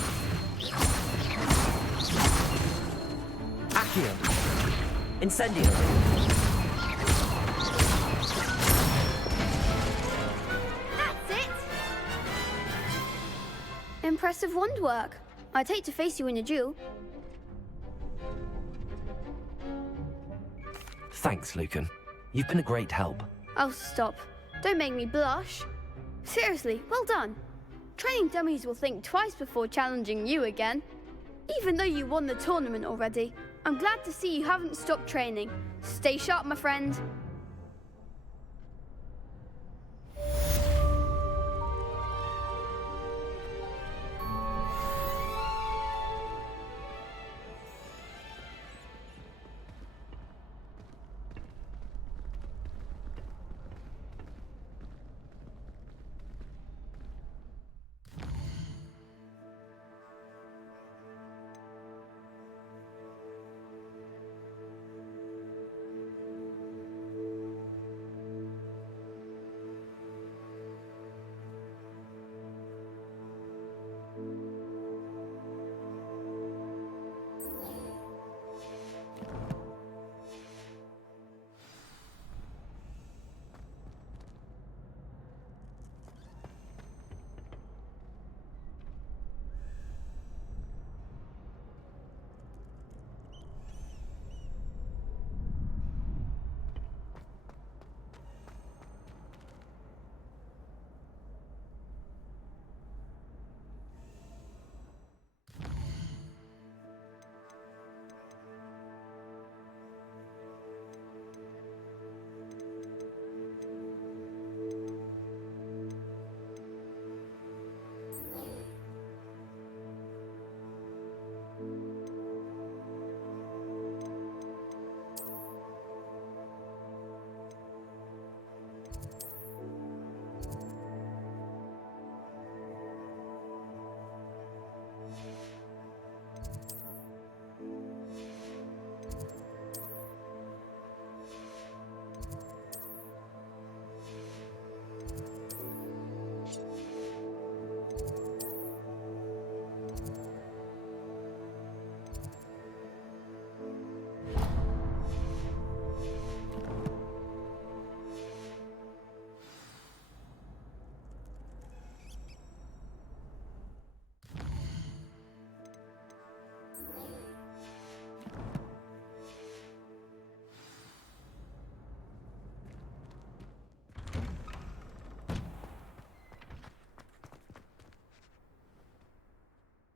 Accio. Incendio. That's it. Impressive wand work. I'd hate to face you in a duel. Thanks, Lucan. You've been a great help. Oh, stop. Don't make me blush. Seriously, well done. Training dummies will think twice before challenging you again. Even though you won the tournament already, I'm glad to see you haven't stopped training. Stay sharp, my friend.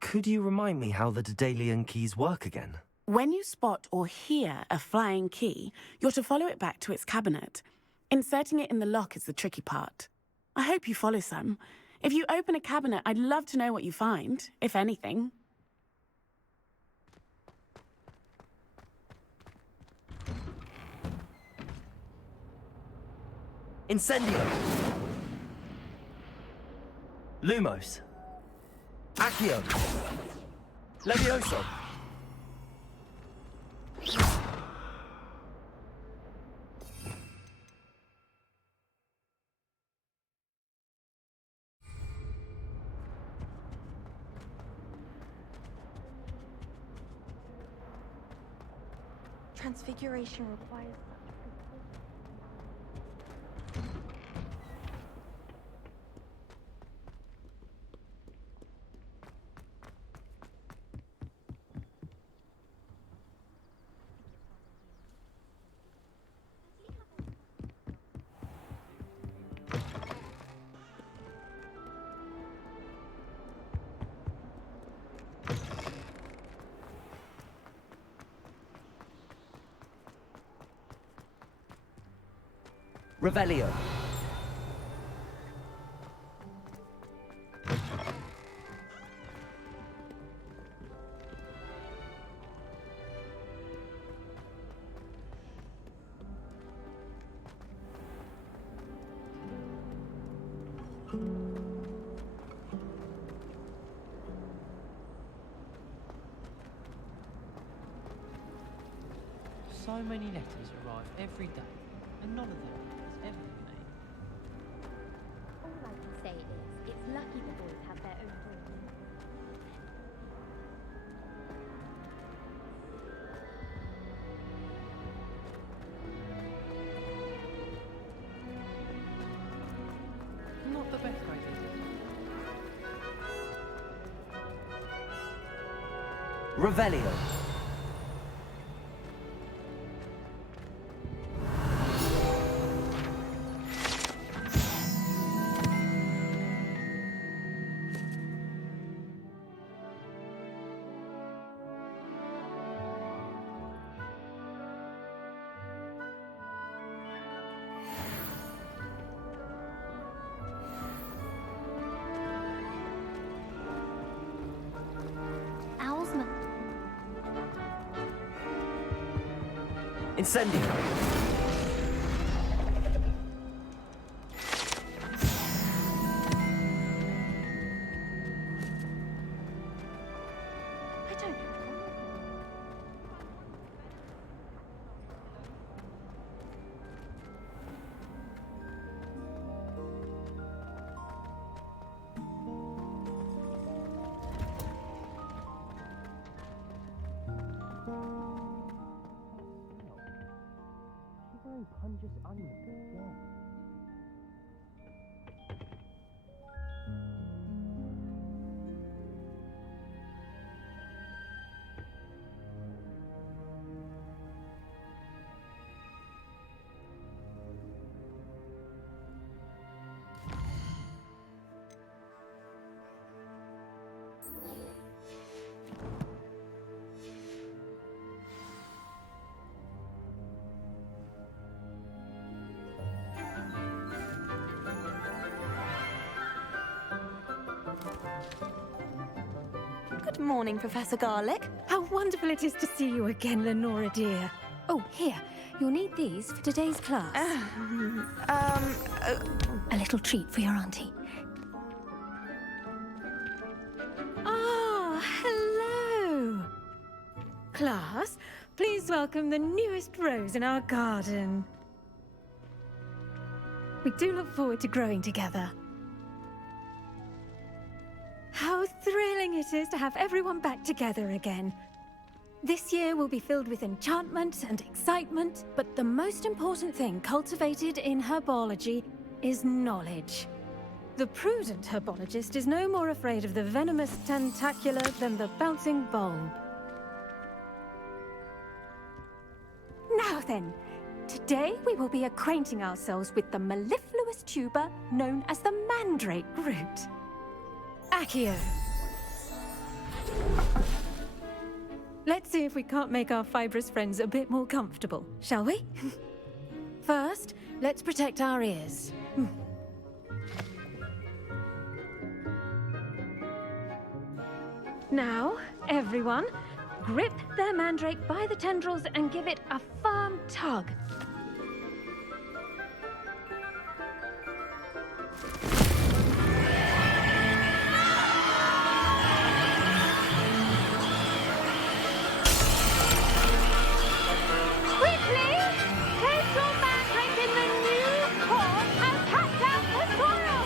Could you remind me how the Daedalian keys work again? When you spot or hear a flying key, you're to follow it back to its cabinet. Inserting it in the lock is the tricky part. I hope you follow some. If you open a cabinet, I'd love to know what you find, if anything. Incendio. Lumos. Accio. Levioso. transfiguration requires Revelio. So many letters arrive every day, and none of them is ever for me. All I can say is, it's lucky the boys have their own room. Not the best idea. Revelio. Owlsman. Incendio. I don't. Shivering punches onions again. Good morning, Professor Garlick. How wonderful it is to see you again, Lenora dear. Oh, here. You'll need these for today's class. A little treat for your auntie. Ah, hello. Class, please welcome the newest rose in our garden. We do look forward to growing together. How thrilling it is to have everyone back together again. This year will be filled with enchantment and excitement, but the most important thing cultivated in herbology is knowledge. The prudent herbologist is no more afraid of the venomous tentacular than the bouncing bulb. Now then, today we will be acquainting ourselves with the mellifluous tuber known as the mandrake root. Accio. Let's see if we can't make our fibrous friends a bit more comfortable, shall we? First, let's protect our ears. Now, everyone, grip their mandrake by the tendrils and give it a firm tug. Quickly! Place your mandrake in the new pot and cut down the soil!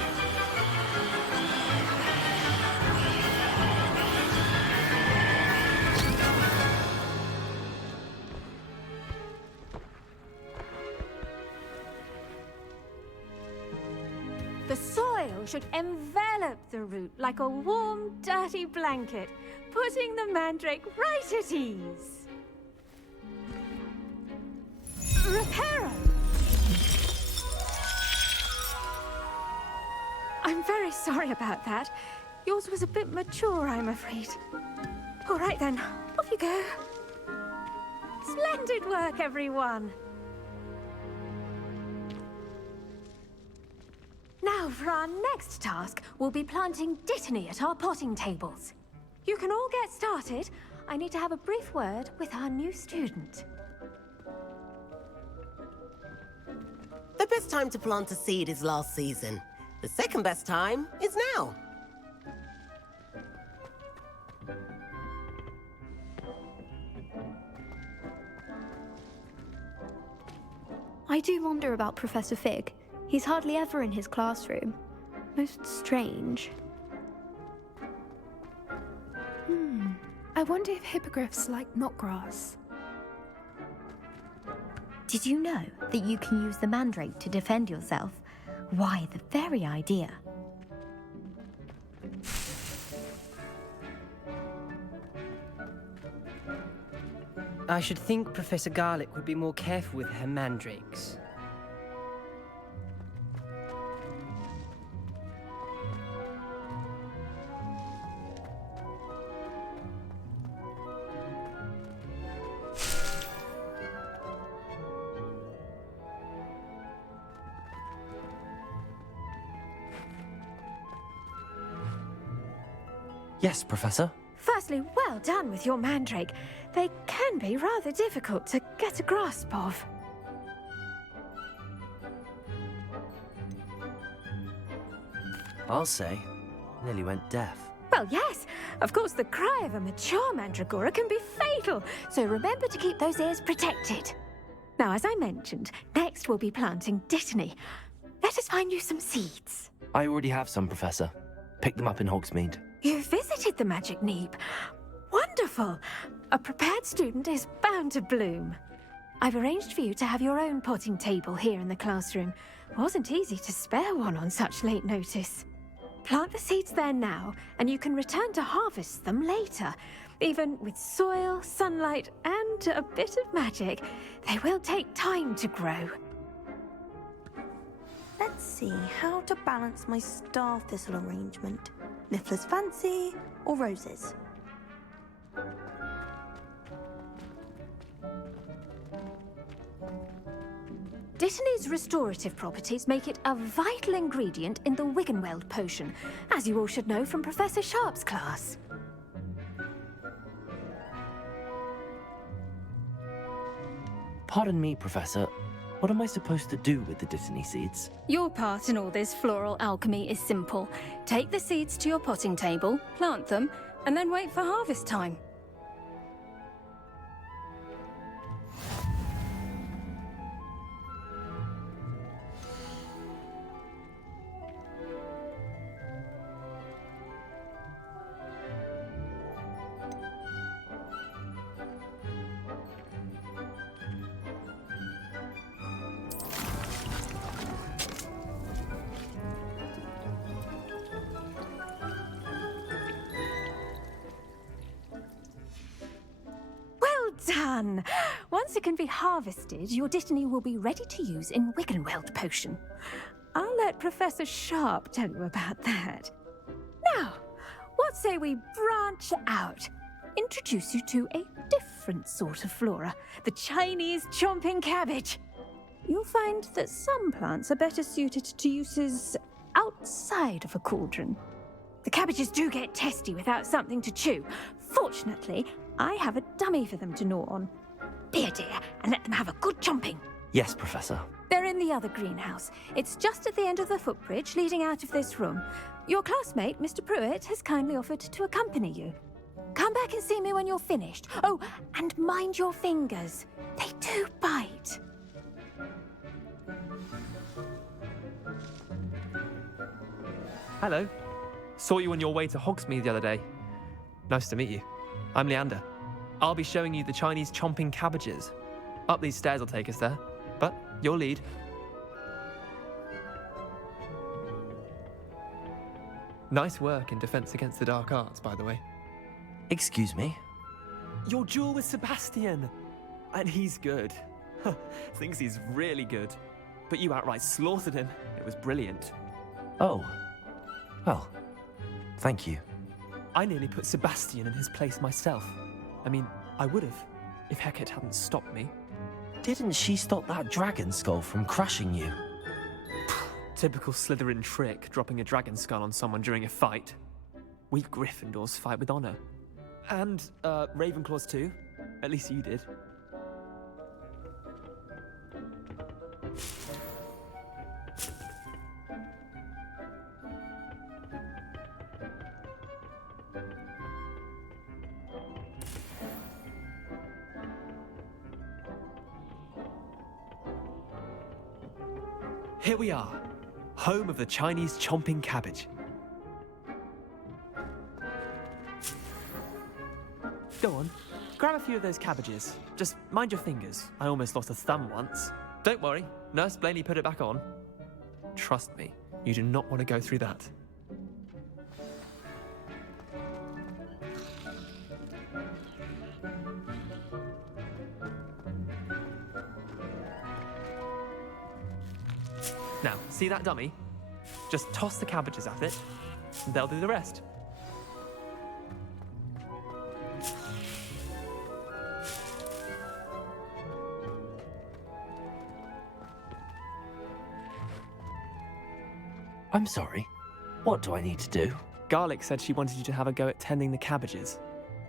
should envelop the root like a warm, dirty blanket, putting the mandrake right at ease. Reparo! I'm very sorry about that. Yours was a bit mature, I'm afraid. All right then, off you go. Splendid work, everyone. Now, for our next task, we'll be planting Dittany at our potting tables. You can all get started. I need to have a brief word with our new student. The best time to plant a seed is last season. The second best time is now. I do wonder about Professor Fig. He's hardly ever in his classroom. Most strange. I wonder if hippogriffs like knotgrass. Did you know that you can use the mandrake to defend yourself? Why, the very idea. I should think Professor Garlick would be more careful with her mandrakes. Yes, Professor. Firstly, well done with your mandrake. They can be rather difficult to get a grasp of. I'll say, nearly went deaf. Well, yes. Of course, the cry of a mature mandragora can be fatal, so remember to keep those ears protected. Now, as I mentioned, next we'll be planting Dittany. Let us find you some seeds. I already have some, Professor. Picked them up in Hogsmeade. You visited the Magic Neep. Wonderful! A prepared student is bound to bloom. I've arranged for you to have your own potting table here in the classroom. Wasn't easy to spare one on such late notice. Plant the seeds there now, and you can return to harvest them later. Even with soil, sunlight, and a bit of magic, they will take time to grow. Let's see how to balance my star thistle arrangement. Niffler's fancy or roses? Dittany's restorative properties make it a vital ingredient in the Wiggenweld potion, as you all should know from Professor Sharp's class. Pardon me, Professor. What am I supposed to do with the Dittany seeds? Your part in all this floral alchemy is simple. Take the seeds to your potting table, plant them, and then wait for harvest time. Done! Once it can be harvested, your Dittany will be ready to use in Wiggenweld potion. I'll let Professor Sharp tell you about that. Now, what say we branch out? Introduce you to a different sort of flora, the Chinese chomping cabbage. You'll find that some plants are better suited to uses outside of a cauldron. The cabbages do get testy without something to chew. Fortunately, I have a dummy for them to gnaw on. Be a dear and let them have a good chomping. Yes, Professor. They're in the other greenhouse. It's just at the end of the footbridge leading out of this room. Your classmate, Mr. Pruitt, has kindly offered to accompany you. Come back and see me when you're finished. Oh, and mind your fingers. They do bite. Hello. Saw you on your way to Hogsmeade the other day. Nice to meet you. I'm Leander. I'll be showing you the Chinese chomping cabbages. Up these stairs will take us there, but you'll lead. Nice work in Defense Against the Dark Arts, by the way. Excuse me? Your duel with Sebastian! And he's good. Thinks he's really good. But you outright slaughtered him. It was brilliant. Oh. Well, thank you. I nearly put Sebastian in his place myself. I mean, I would have, if Hecate hadn't stopped me. Didn't she stop that dragon skull from crushing you? Typical Slytherin trick, dropping a dragon skull on someone during a fight. We Gryffindors fight with honor. And, Ravenclaws too. At least you did. Here we are, home of the Chinese chomping cabbage. Go on, grab a few of those cabbages. Just mind your fingers. I almost lost a thumb once. Don't worry, Nurse Blaney put it back on. Trust me, you do not want to go through that. Now, see that dummy? Just toss the cabbages at it, and they'll do the rest. I'm sorry. What do I need to do? Garlic said she wanted you to have a go at tending the cabbages.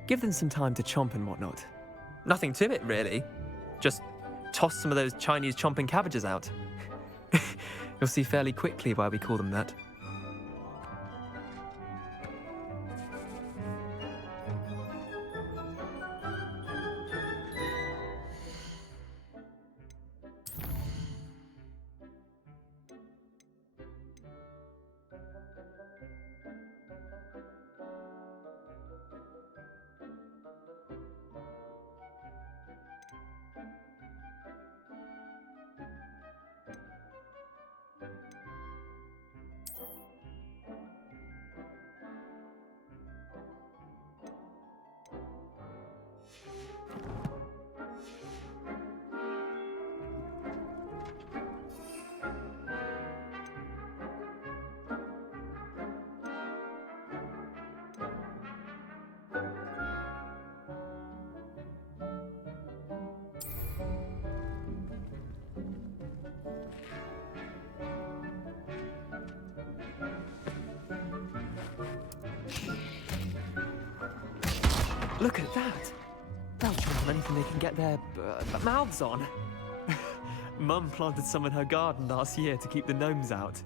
Give them some time to chomp and whatnot. Nothing to it, really. Just toss some of those Chinese chomping cabbages out. You'll see fairly quickly why we call them that. Look at that! They'll chomp on anything they can get their mouths on. Mum planted some in her garden last year to keep the gnomes out.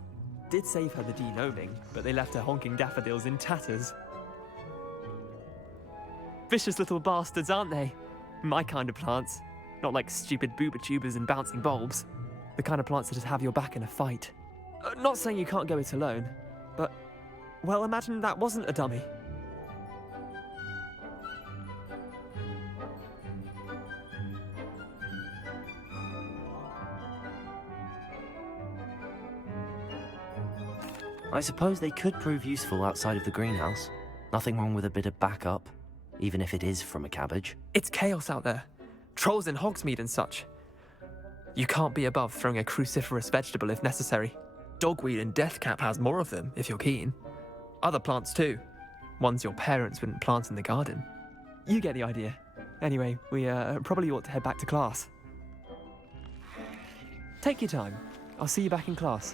Did save her the denoming, but they left her honking daffodils in tatters. Vicious little bastards, aren't they? My kind of plants. Not like stupid booba tubers and bouncing bulbs. The kind of plants that just have your back in a fight. Not saying you can't go it alone, but, well, imagine that wasn't a dummy. I suppose they could prove useful outside of the greenhouse. Nothing wrong with a bit of backup, even if it is from a cabbage. It's chaos out there. Trolls in Hogsmeade and such. You can't be above throwing a cruciferous vegetable if necessary. Dogweed and deathcap has more of them, if you're keen. Other plants too. Ones your parents wouldn't plant in the garden. You get the idea. Anyway, we probably ought to head back to class. Take your time. I'll see you back in class.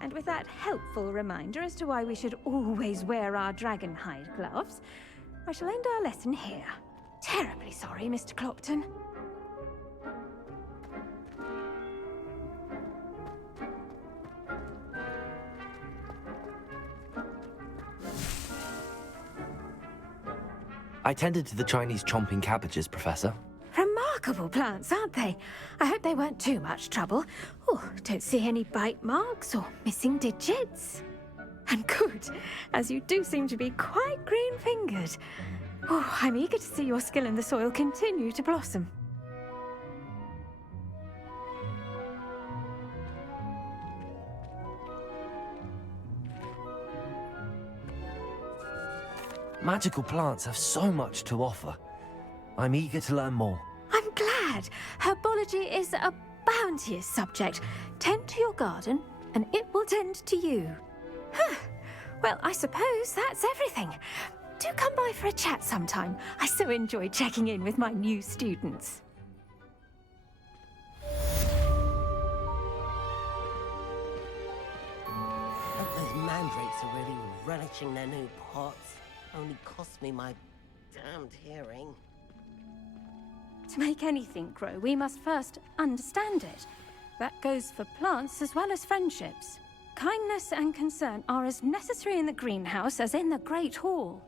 And with that helpful reminder as to why we should always wear our dragon hide gloves, I shall end our lesson here. Terribly sorry, Mr. Clopton. I tended to the Chinese chomping cabbages, Professor. Remarkable plants, aren't they? I hope they weren't too much trouble. Oh, don't see any bite marks or missing digits. And good, as you do seem to be quite green-fingered. Oh, I'm eager to see your skill in the soil continue to blossom. Magical plants have so much to offer. I'm eager to learn more. I'm glad. Herbology is a bounteous subject. Tend to your garden, and it will tend to you. Huh. Well, I suppose that's everything. Do come by for a chat sometime. I so enjoy checking in with my new students. I hope those mandrakes are really relishing their new pots. Only cost me my damned hearing. To make anything grow, we must first understand it. That goes for plants as well as friendships. Kindness and concern are as necessary in the greenhouse as in the Great Hall.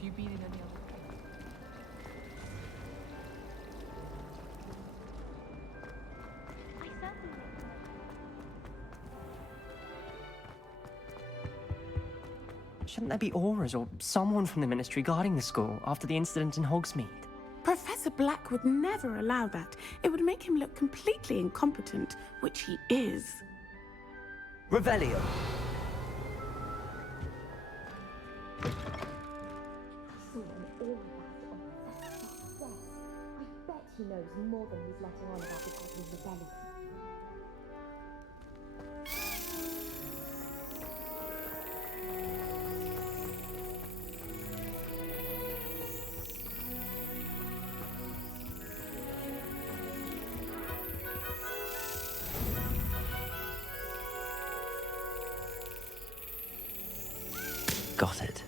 Have you been in any other place? Shouldn't there be auras or someone from the Ministry guarding the school after the incident in Hogsmeade? Professor Black would never allow that. It would make him look completely incompetent, which he is. Revelio. I bet he knows more than he's letting on about the Goblin Rebellion. Got it.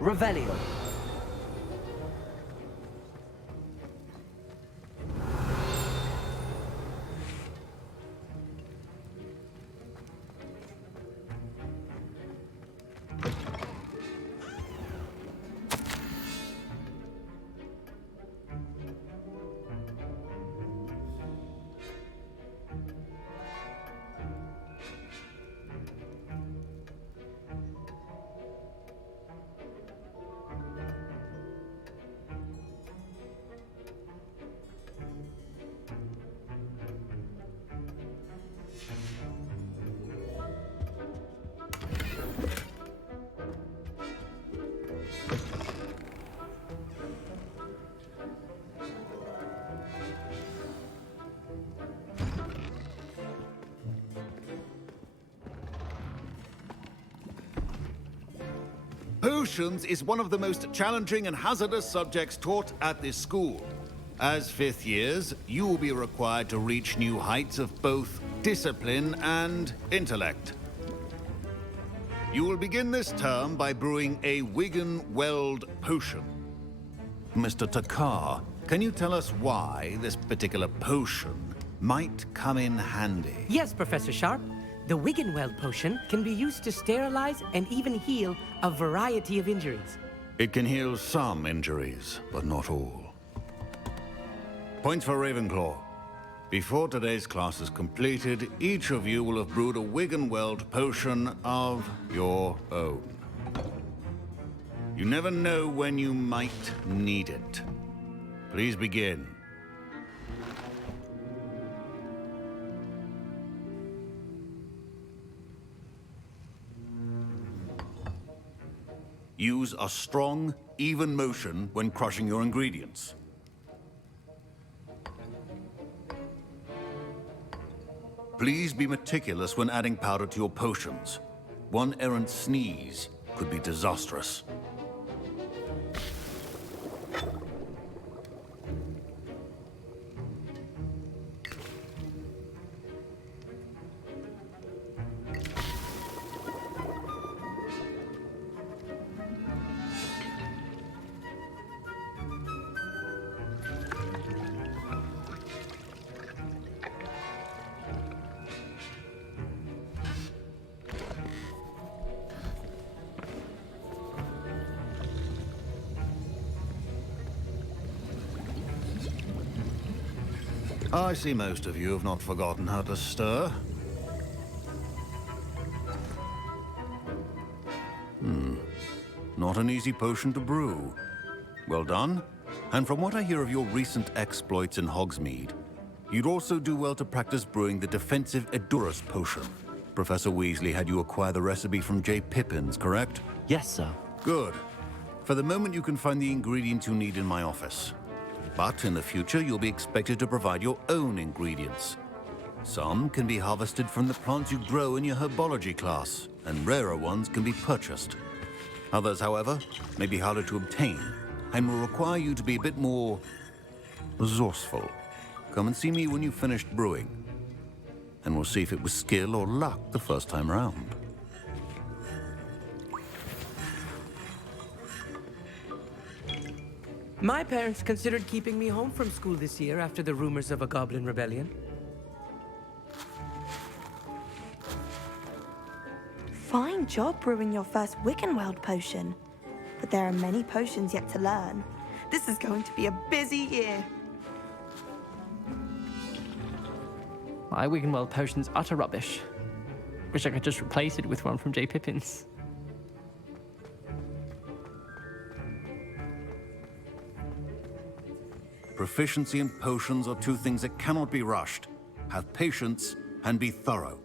Revelio. Potions is one of the most challenging and hazardous subjects taught at this school. As fifth years, you will be required to reach new heights of both discipline and intellect. You will begin this term by brewing a Wigan-Weld potion. Mr. Takar, can you tell us why this particular potion might come in handy? Yes, Professor Sharp. The Wigan-Weld potion can be used to sterilize and even heal a variety of injuries. It can heal some injuries, but not all. Points for Ravenclaw. Before today's class is completed, each of you will have brewed a Wigan-Weld potion of your own. You never know when you might need it. Please begin. Use a strong, even motion when crushing your ingredients. Please be meticulous when adding powder to your potions. One errant sneeze could be disastrous. I see most of you have not forgotten how to stir. Not an easy potion to brew. Well done. And from what I hear of your recent exploits in Hogsmeade, you'd also do well to practice brewing the defensive Edurus potion. Professor Weasley had you acquire the recipe from J. Pippins, correct? Yes, sir. Good. For the moment, you can find the ingredients you need in my office. But in the future, you'll be expected to provide your own ingredients. Some can be harvested from the plants you grow in your herbology class, and rarer ones can be purchased. Others, however, may be harder to obtain and will require you to be a bit more resourceful. Come and see me when you've finished brewing, and we'll see if it was skill or luck the first time round. My parents considered keeping me home from school this year after the rumors of a goblin rebellion. Fine job brewing your first Wiggenweld potion. But there are many potions yet to learn. This is going to be a busy year. My Wiggenweld potion's utter rubbish. Wish I could just replace it with one from J. Pippin's. Proficiency in potions are two things that cannot be rushed. Have patience and be thorough.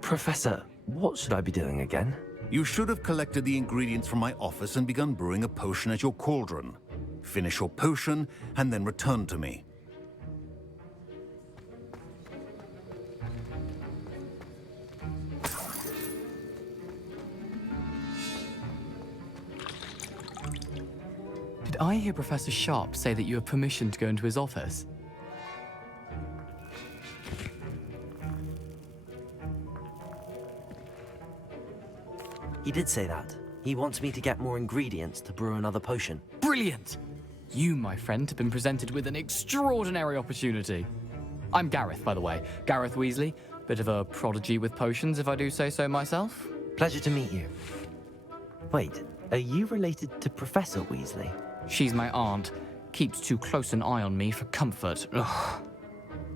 Professor, what should I be doing again? You should have collected the ingredients from my office and begun brewing a potion at your cauldron. Finish your potion and then return to me. Did I hear Professor Sharp say that you have permission to go into his office? He did say that. He wants me to get more ingredients to brew another potion. Brilliant! You, my friend, have been presented with an extraordinary opportunity. I'm Gareth, by the way. Gareth Weasley. Bit of a prodigy with potions, if I do say so myself. Pleasure to meet you. Wait, are you related to Professor Weasley? She's my aunt. Keeps too close an eye on me for comfort. Ugh.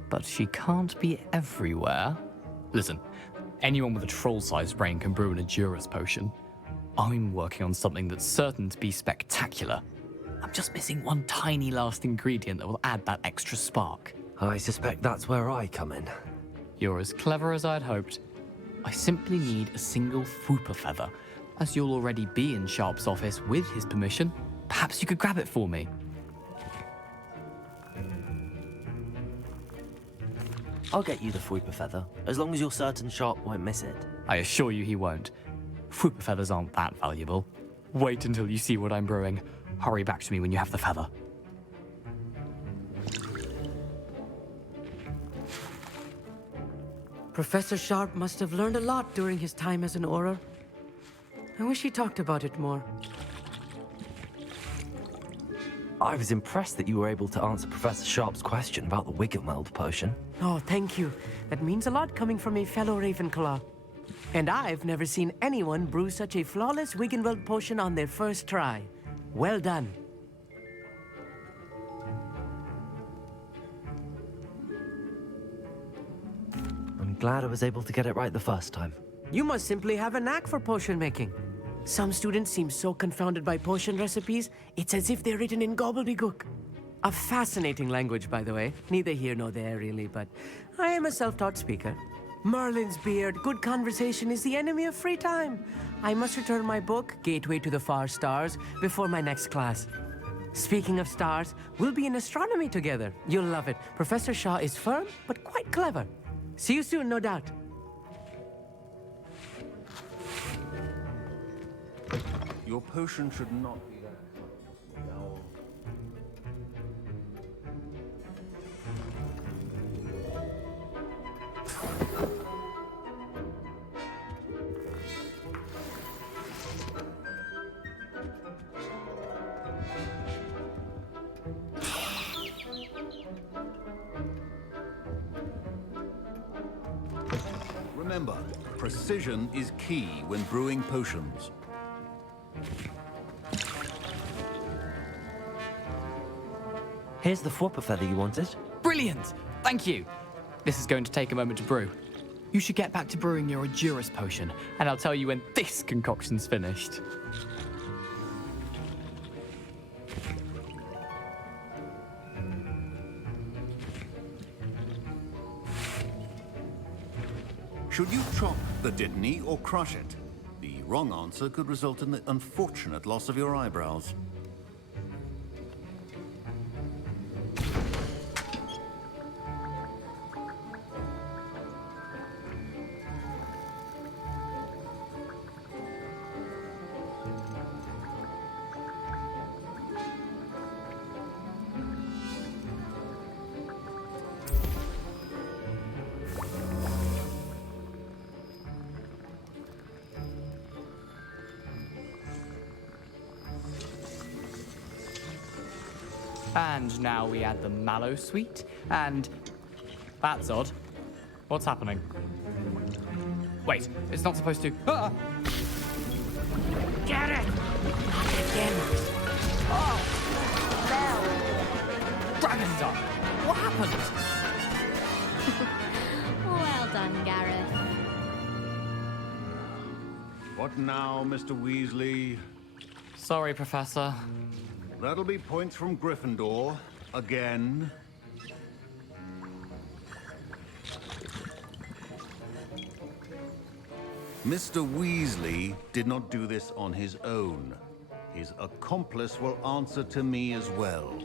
But she can't be everywhere. Listen, anyone with a troll-sized brain can brew an Edurus potion. I'm working on something that's certain to be spectacular. I'm just missing one tiny last ingredient that will add that extra spark. I suspect that's where I come in. You're as clever as I'd hoped. I simply need a single Fwooper feather. As you'll already be in Sharp's office with his permission, perhaps you could grab it for me. I'll get you the Fwooper feather, as long as you're certain Sharp won't miss it. I assure you he won't. Fwooper feathers aren't that valuable. Wait until you see what I'm brewing. Hurry back to me when you have the feather. Professor Sharp must have learned a lot during his time as an Auror. I wish he talked about it more. I was impressed that you were able to answer Professor Sharp's question about the Wiggenweld potion. Oh, thank you. That means a lot coming from a fellow Ravenclaw. And I've never seen anyone brew such a flawless Wiggenweld potion on their first try. Well done. I'm glad I was able to get it right the first time. You must simply have a knack for potion making. Some students seem so confounded by potion recipes, it's as if they're written in gobbledygook. A fascinating language, by the way. Neither here nor there, really, but I am a self-taught speaker. Merlin's beard, good conversation is the enemy of free time. I must return my book, Gateway to the Far Stars, before my next class. Speaking of stars, we'll be in astronomy together. You'll love it. Professor Shaw is firm, but quite clever. See you soon, no doubt. Your potion should not be that. Remember, precision is key when brewing potions. Here's the Fwooper feather you wanted. Brilliant! Thank you! This is going to take a moment to brew. You should get back to brewing your Edurus potion, and I'll tell you when this concoction's finished. Should you chop the Dittany or crush it? The wrong answer could result in the unfortunate loss of your eyebrows. And now we add the mallow sweet, and... That's odd. What's happening? Wait, it's not supposed to... Ah! Get it! Not again. Oh! No! Dragon's up! What happened? Well done, Gareth. What now, Mr. Weasley? Sorry, Professor. That'll be points from Gryffindor. Again. Mr. Weasley did not do this on his own. His accomplice will answer to me as well.